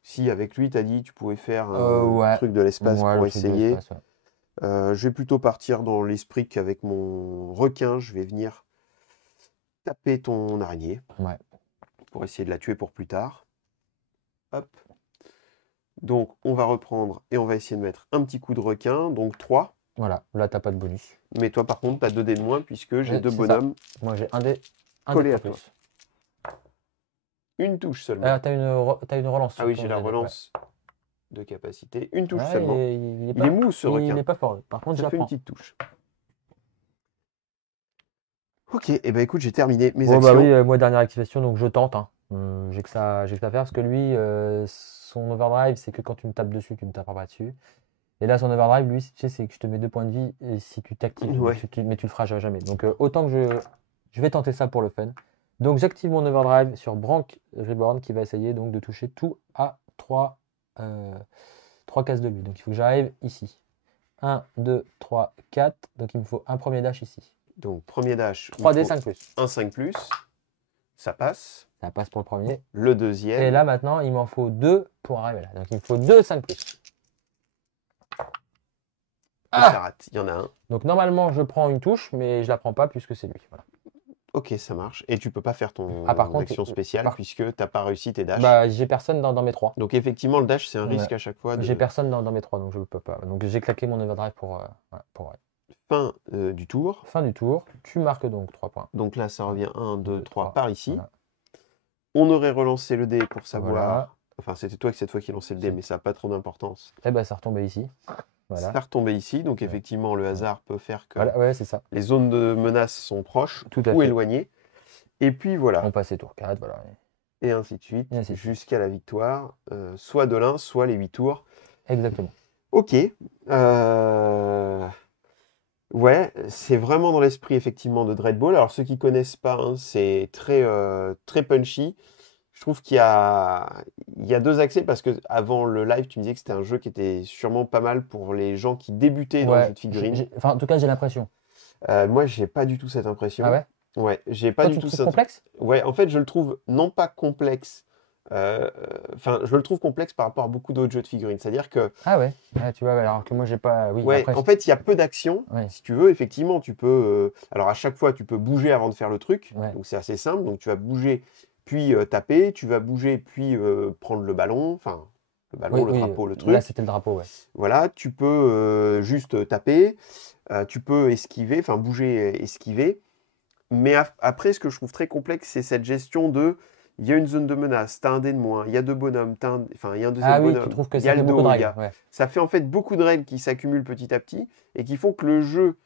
si avec lui, tu as dit tu pouvais faire un Ouais. truc de l'espace Ouais, pour le truc de essayer. l'espace, ouais. Je vais plutôt partir dans l'esprit qu'avec mon requin, je vais venir taper ton araignée Ouais. pour essayer de la tuer pour plus tard. Hop. Donc, on va reprendre et on va essayer de mettre un petit coup de requin, donc 3. Voilà, là, t'as pas de bonus. Mais toi, par contre, tu as 2 dés de moins puisque j'ai Ouais, 2 c'est ça. bonhommes Moi, j'ai un dé collés de à toi. plus. Une touche seulement. Ah, t'as une relance. Ah oui, sur j'ai ton la jet de- relance de capacité. Une touche Ouais, seulement. il est Il est mou, ce il requin. est pas fort. Par contre, je Ça la fait une prends. petite touche. Ok, et ben écoute, j'ai terminé mes Bon, bah actions. oui, moi, dernière activation, donc je tente, hein. J'ai que ça à faire parce que lui, son overdrive, c'est que quand tu me tapes dessus, tu me tapes pas dessus. Et là, son overdrive, lui, tu sais, c'est que je te mets 2 points de vie et si tu t'actives, Ouais. mais tu le feras jamais. Donc, autant que je vais tenter ça pour le fun. Donc, j'active mon overdrive sur Brank Reborn qui va essayer donc de toucher tout à 3 cases de lui. Donc, il faut que j'arrive ici. 1, 2, 3, 4. Donc, il me faut un premier dash ici. Donc, premier dash. 3d5 plus. Un 5 plus. Ça passe. Ça passe pour le premier. Le deuxième. Et là, maintenant, il m'en faut 2 pour arriver là. Donc, il me faut 2, 5 plus. Et ça rate. Il y en a un. Donc, normalement, je prends une touche, mais je la prends pas puisque c'est lui. Voilà. Ok, ça marche. Et tu peux pas faire ton Ah, par contre, action spéciale puisque tu n'as pas réussi tes dashs. Bah, j'ai personne dans mes 3. Donc effectivement, le dash, c'est un Ouais. risque à chaque fois. J'ai personne dans mes 3, donc je ne peux pas. Donc j'ai claqué mon overdrive pour Fin du tour. fin du tour. Tu marques donc 3 points. Donc là, ça revient 1, 2, 3 par ici. Voilà. On aurait relancé le dé pour savoir. Voilà. Enfin, c'était toi cette fois qui lançais le dé, mais ça n'a pas trop d'importance. Et bah, ça retombait ici. Voilà. Ça retombait ici, donc Ouais. effectivement, le hasard peut faire que Voilà, ouais, c'est ça. les zones de menace sont proches Tout à ou fait. éloignées. Et puis voilà, On passait tour 4, voilà. et ainsi de suite, Et ainsi de suite. jusqu'à la victoire, soit de l'un, soit les 8 tours. Exactement. Ok. Ouais, c'est vraiment dans l'esprit effectivement de Dreadball. Alors ceux qui connaissent pas, hein, c'est très, très punchy. Je trouve qu'il y a 2 accès parce que avant le live, tu me disais que c'était un jeu qui était sûrement pas mal pour les gens qui débutaient dans le jeu de figurines. Enfin, en tout cas, j'ai l'impression. Moi, j'ai pas du tout cette impression. Ah ouais? Ouais, j'ai pas Toi, du tu le tout trouves ça. complexe? Ouais, en fait, je le trouve non pas complexe. Enfin, je le trouve complexe par rapport à beaucoup d'autres jeux de figurines. C'est-à-dire que, Ah ouais, ouais, tu vois, alors que moi, j'ai pas. Oui, ouais, après, en fait, il y a peu d'action. ouais, Si tu veux, effectivement, tu peux. Alors, à chaque fois, tu peux bouger avant de faire le truc. ouais, Donc, c'est assez simple. Donc, tu vas bouger, puis taper. Tu vas bouger, puis prendre le ballon. Enfin, le ballon, oui, le oui, drapeau, le là, truc. c'était le drapeau, ouais. Voilà, tu peux juste taper. Tu peux esquiver, enfin, bouger et esquiver. Mais après, ce que je trouve très complexe, c'est cette gestion de, il y a une zone de menace, tu as un dé de moins, il y a deux bonhommes, enfin, il y a un deuxième Ah oui, tu bonhomme, trouves que il y ça a fait le beaucoup de dos, règles, ouais. ça fait en fait beaucoup de règles qui s'accumulent petit à petit et qui font que le jeu,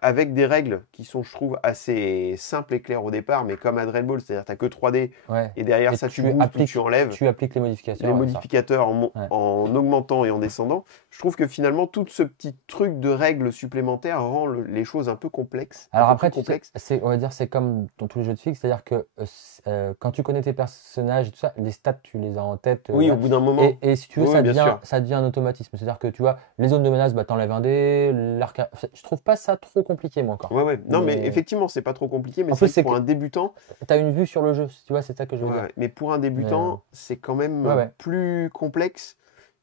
avec des règles qui sont, je trouve, assez simples et claires au départ, mais comme à Dread Ball, c'est-à-dire tu n'as que 3D Ouais. et derrière Et ça tu boostes ou tu enlèves tu appliques les les modificateurs, ouais, ça. modificateurs Ouais. en augmentant et en descendant, je trouve que finalement, tout ce petit truc de règles supplémentaires rend les choses un peu complexes, un Alors peu après, plus tu sais, complexes. on va dire, c'est comme dans tous les jeux de fixe, c'est-à-dire que quand tu connais tes personnages et tout ça, les stats, tu les as en tête. Oui, au Voilà. bout d'un moment. Et si tu veux, Oui, bien sûr. ça devient un automatisme. C'est-à-dire que tu vois, les zones de menace, bah, t'enlèves un dé, je trouve pas ça trop compliqué, moi, encore. Ouais, ouais. Non, mais Mais effectivement, c'est pas trop compliqué, mais en c'est plus, vrai que c'est pour que un débutant, t'as une vue sur le jeu, tu vois, c'est ça que je veux ouais, dire. ouais. Mais pour un Mais débutant, c'est quand même ouais, ouais. plus complexe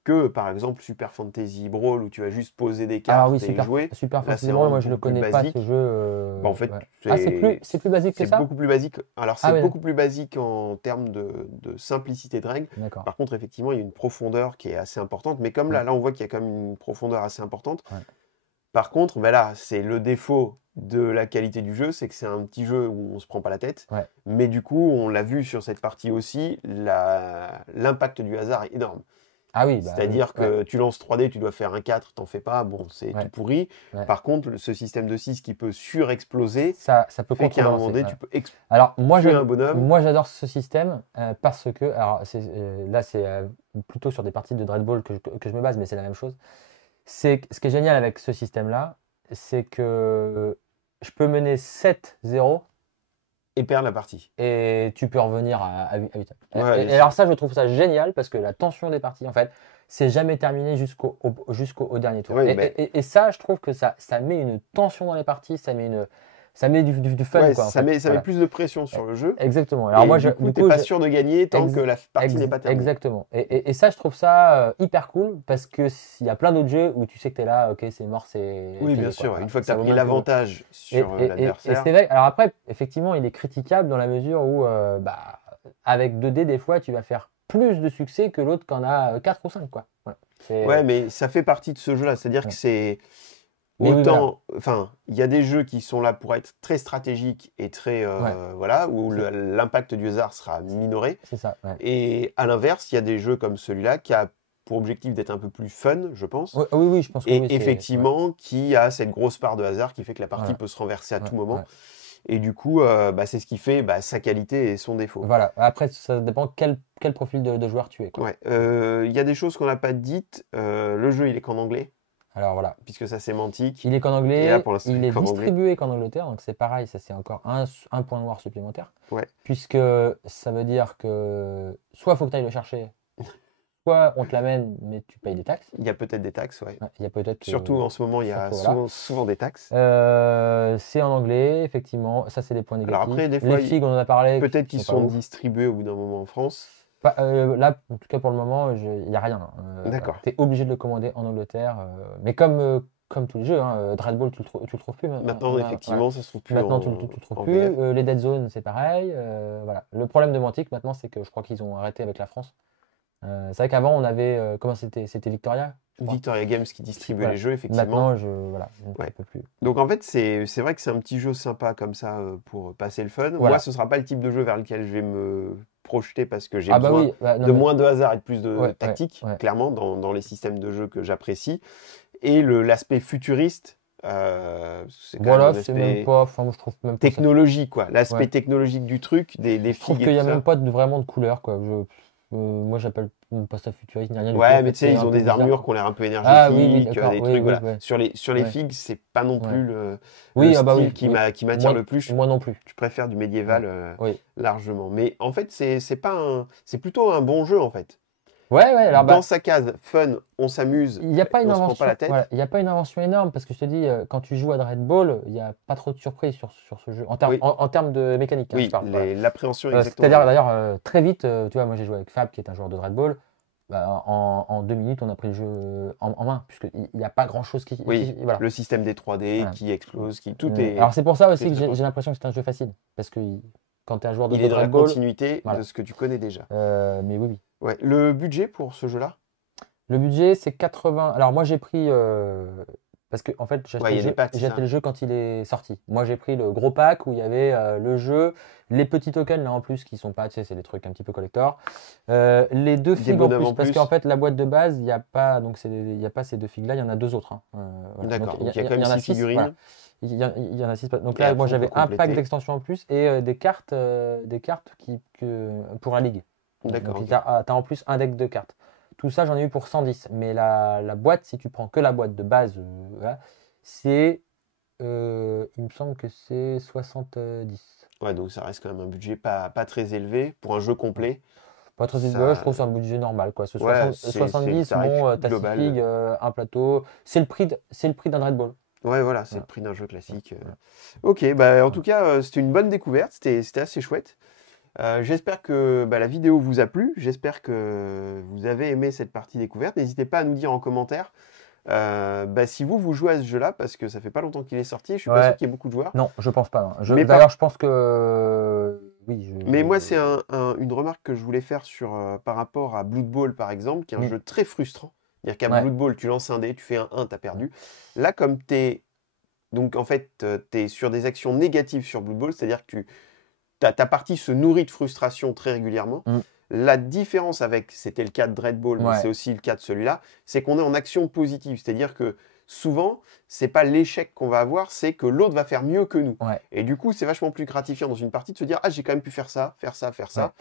que, par exemple, Super Fantasy Brawl où tu vas juste poser des Alors oui, cartes et jouer. Super Là, Fantasy c'est Brawl, vraiment moi, je le beaucoup plus connais pas, ce basique. jeu. Bah, en fait, Ouais. Ah, c'est plus basique que c'est ça? beaucoup plus basique. Alors, Ah c'est oui, beaucoup plus basique en termes de simplicité de règles. d'accord. Par contre, effectivement, il y a une profondeur qui est assez importante. Mais comme Ouais, là, on voit qu'il y a quand même une profondeur assez importante. ouais. Par contre, ben là, c'est le défaut de la qualité du jeu, c'est que c'est un petit jeu où on se prend pas la tête. Ouais. Mais du coup, on l'a vu sur cette partie aussi, l'impact du hasard est énorme. Ah oui, bah oui, C'est-à-dire ouais, que tu lances 3D, tu dois faire un 4, t'en fais pas, bon, c'est tout ouais, pourri. ouais. Par contre, ce système de 6 qui peut surexploser Ça peut fait qu'à un moment contrebalancer. donné, Ouais. tu peux Alors, tuer un bonhomme. moi j'adore ce système parce que, alors là c'est plutôt sur des parties de Dread Ball que je me base, mais c'est la même chose. Ce qui est génial avec ce système-là, c'est que je peux mener 7-0 Et perdre la partie. et tu peux revenir à 8. Ouais, Et bien alors sûr. ça, je trouve ça génial parce que la tension des parties, en fait, c'est jamais terminé jusqu'au dernier tour. Ouais, mais Et ça, je trouve que ça met une tension dans les parties, ça met du fun, ouais, quoi, en ça fait. met, ça met Voilà. plus de pression sur le jeu. Exactement. Alors Et moi, du coup, du t'es coup, pas sûr de gagner tant que ex- la partie n'est pas terminée. exactement. Et ça, je trouve ça hyper cool parce que s'il y a plein d'autres jeux où tu sais que tu es là, ok, c'est mort, c'est Oui, bien plié, quoi. sûr. Voilà. Une fois que tu Ça as vaut pris bien le coup. l'avantage sur Et l'adversaire, c'est vrai. Alors après, effectivement, il est critiquable dans la mesure où, bah, avec 2D, des fois, tu vas faire plus de succès que l'autre qui en a 4 ou 5, quoi. Voilà. ouais, mais ça fait partie de ce jeu-là. C'est-à-dire que Ouais. c'est Mais oui, voilà. autant. Enfin, il y a des jeux qui sont là pour être très stratégiques et très. Ouais. Voilà, où C'est- l'impact du hasard sera minoré. C'est ça. Ouais. Et à l'inverse, il y a des jeux comme celui-là qui a pour objectif d'être un peu plus fun, je pense. Oui, oui, oui, je pense que oui, Et c'est. Ouais. effectivement, qui a cette grosse part de hasard qui fait que la partie Voilà. peut se renverser à Ouais, tout moment. ouais. Et du coup, bah, c'est ce qui fait sa qualité et son défaut. Voilà. Après, ça dépend quel profil de joueur tu es, quoi. Ouais. Il y a des choses qu'on n'a pas dites. Le jeu, il est qu'en anglais, Alors voilà. puisque ça sémantique. Il est qu'en Et là, anglais, pour l'instant, il il est est qu'en anglais. distribué qu'en Angleterre, donc c'est pareil, ça c'est encore un point noir supplémentaire. Ouais. Puisque ça veut dire que soit il faut que tu ailles le chercher, soit on te l'amène, mais tu payes des taxes. Il y a peut-être des taxes, ouais. Ouais, il y a peut-être. Surtout en ce moment, il y a surtout, voilà. souvent des taxes. C'est en anglais, effectivement, ça c'est des points négatifs. Alors après, des fois, les figues, on en a parlé. peut-être qu'ils pas sont ouf. distribués au bout d'un moment en France. Là, en tout cas pour le moment, il n'y a rien. D'accord. Tu es obligé de le commander en Angleterre. Mais comme tous les jeux, Dread Ball, tu le trouves plus Maintenant, effectivement, ça se trouve plus Maintenant, en, tu le trouves en plus. VF. Les Dead Zone, c'est pareil. Voilà. Le problème de Mantic maintenant, c'est que je crois qu'ils ont arrêté avec la France. C'est vrai qu'avant, on avait. Comment c'était? C'était Victoria, je crois. Victoria Games qui distribue Voilà. les jeux, effectivement. Maintenant, je ne Ouais. peux plus. Donc en fait, c'est vrai que c'est un petit jeu sympa comme ça pour passer le fun. Voilà. Moi, ce sera pas le type de jeu vers lequel je vais me projeter parce que j'ai Ah bah besoin oui, bah, non, de mais- moins de hasard et de plus de Ouais, tactique, ouais. clairement, dans les systèmes de jeu que j'apprécie. Et l'aspect futuriste, c'est quand Voilà, même un c'est même aspect pas. Enfin, moi, je trouve même pas ça. technologique, quoi. L'aspect Ouais. technologique du truc, des Je trouve figues qu'il et n'y a tout même ça. pas vraiment de couleur, quoi. Moi, j'appelle pas ça futuriste ni rien du tout. En Ouais, fait, mais tu sais, c'est ils un ont peu des bizarre, armures quoi. qui ont l'air un peu Ah oui, énergétiques, d'accord. des Oui, trucs, voilà. ouais. Sur les Ouais. figues, c'est pas non Ouais. plus le Oui, ah bah style oui, qui oui. m'attire le plus. Moi non plus. Je préfère du médiéval Oui. largement. Mais en fait, c'est pas c'est plutôt un bon jeu en fait. Ouais, alors Dans sa case fun, on s'amuse, il n'y a pas une on se prend pas invention, la tête. voilà, il y a pas une invention énorme parce que je te dis, quand tu joues à Dread Ball, il n'y a pas trop de surprises sur ce jeu. En, Oui. en termes de mécanique, hein, je Oui, parle. Voilà. l'appréhension exactement. C'est-à-dire, d'ailleurs, très vite, tu vois, moi j'ai joué avec Fab qui est un joueur de Dread Ball. Bah, en 2 minutes, on a pris le jeu en main, puisqu'il n'y a pas grand-chose qui. Oui, Voilà. le système des 3D Voilà. qui explose, tout est. Alors c'est pour ça aussi est que très j'ai l'impression que c'est un jeu facile. Parce que quand tu es un joueur de Il est dans la Dread Ball. continuité Voilà. de ce que tu connais déjà. Mais oui. Ouais. Le budget pour ce jeu-là? Le budget, c'est 80. Alors moi, j'ai pris. Parce que en fait, j'ai acheté le jeu quand il est sorti. Moi, j'ai pris le gros pack où il y avait le jeu, les petits tokens là en plus qui sont pas, tu sais, c'est des trucs un petit peu collector. Les 2 figues en plus, parce qu'en fait, la boîte de base, il n'y a pas, donc il y a pas ces 2 figues là, il y en a 2 autres. Hein. Voilà. D'accord. Donc il y a quand même 6 figurines. Voilà. Il y en a 6. Donc là, moi, j'avais un pack d'extensions en plus et des cartes pour la ligue. D'accord. Donc tu as en plus un deck de cartes. Tout ça, j'en ai eu pour 110. Mais la boîte, si tu prends que la boîte de base, voilà, c'est. Il me semble que c'est 70. Ouais, donc ça reste quand même un budget pas très élevé pour un jeu complet. Pas très élevé, je trouve que c'est un budget normal. Quoi. 70, bon, t'as 6 figues, un plateau. C'est le prix d'un Dread Ball. Ouais, voilà, c'est le prix d'un jeu classique. Ok, bah en tout cas, c'était une bonne découverte, c'était assez chouette. J'espère que la vidéo vous a plu, j'espère que vous avez aimé cette partie découverte. N'hésitez pas à nous dire en commentaire si vous jouez à ce jeu-là, parce que ça fait pas longtemps qu'il est sorti, je suis pas sûr qu'il y ait beaucoup de joueurs. Non, je pense pas. D'ailleurs, je pense que... Oui, mais moi, c'est une remarque que je voulais faire par rapport à Blood Bowl, par exemple, qui est un jeu très frustrant. C'est-à-dire qu'à Blood Bowl, tu lances un dé, tu fais un 1, tu as perdu. Là, comme donc en fait, tu es sur des actions négatives sur Blood Bowl, c'est-à-dire que ta partie se nourrit de frustration très régulièrement. La différence c'était le cas de Dread Ball, mais c'est aussi le cas de celui-là, c'est qu'on est en action positive. C'est-à-dire que souvent, c'est pas l'échec qu'on va avoir, c'est que l'autre va faire mieux que nous. Et du coup, c'est vachement plus gratifiant dans une partie de se dire « Ah, j'ai quand même pu faire ça, faire ça, faire ça. »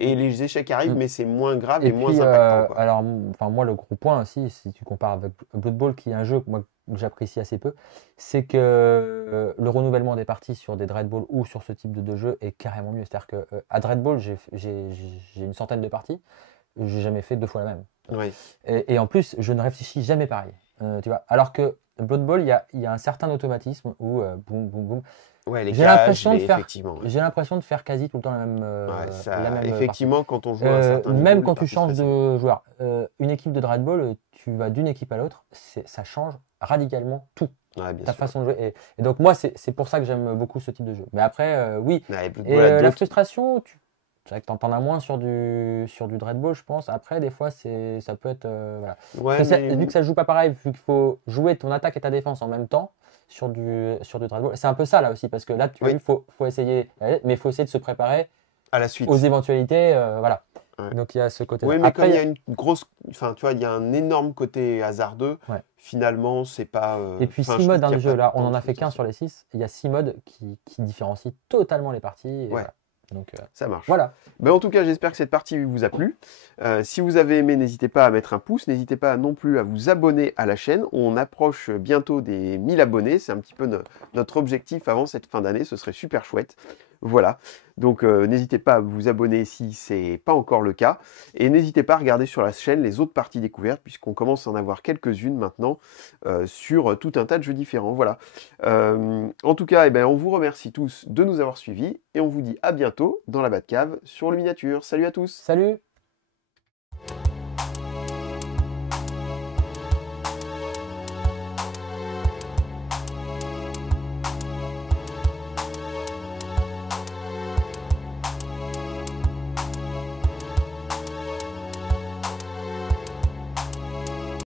Et les échecs arrivent, mais c'est moins grave et moins impactant. Quoi. Alors, moi, le gros point aussi, si tu compares avec Blood Bowl, qui est un jeu que j'apprécie assez peu, c'est que le renouvellement des parties sur des Dread Ball ou sur ce type de jeu est carrément mieux. C'est-à-dire qu'à Dread Ball, j'ai une centaine de parties, j'ai jamais fait 2 fois la même. Et en plus, je ne réfléchis jamais pareil. Tu vois. Alors que Blood Bowl, il y a un certain automatisme où boum, boum, boum. J'ai l'impression de faire quasi tout le temps la même effectivement, quand on joue à un certain niveau, même quand tu changes de joueur. Une équipe de Dread Ball, tu vas d'une équipe à l'autre, ça change radicalement tout. Ta façon de jouer. Et donc moi, c'est pour ça que j'aime beaucoup ce type de jeu. Mais après, oui. La frustration, c'est vrai que t'en as moins sur du Dread Ball, je pense. Après, des fois, ça peut être... Vu que ça joue pas pareil, vu qu'il faut jouer ton attaque et ta défense en même temps, sur du Dread Ball. C'est un peu ça là aussi, parce que là, tu vois, il faut essayer, mais il faut essayer de se préparer à la suite aux éventualités, voilà. Donc il y a ce côté. Oui, mais après, comme il y a une grosse, enfin, tu vois, il y a un énorme côté hasardeux. Finalement, c'est pas. Et puis 6 modes dans le jeu là, on en a fait qu'un sur les 6. Il y a 6 modes qui différencient totalement les parties. Voilà. Donc, ça marche. Voilà. En tout cas, j'espère que cette partie vous a plu. Si vous avez aimé, n'hésitez pas à mettre un pouce. N'hésitez pas non plus à vous abonner à la chaîne. On approche bientôt des 1000 abonnés. C'est un petit peu notre objectif avant cette fin d'année. Ce serait super chouette. Voilà. Donc, n'hésitez pas à vous abonner si ce n'est pas encore le cas. Et n'hésitez pas à regarder sur la chaîne les autres parties découvertes, puisqu'on commence à en avoir quelques-unes maintenant sur tout un tas de jeux différents. Voilà. En tout cas, on vous remercie tous de nous avoir suivis et on vous dit à bientôt dans la Batcave sur le miniature. Salut à tous. Salut.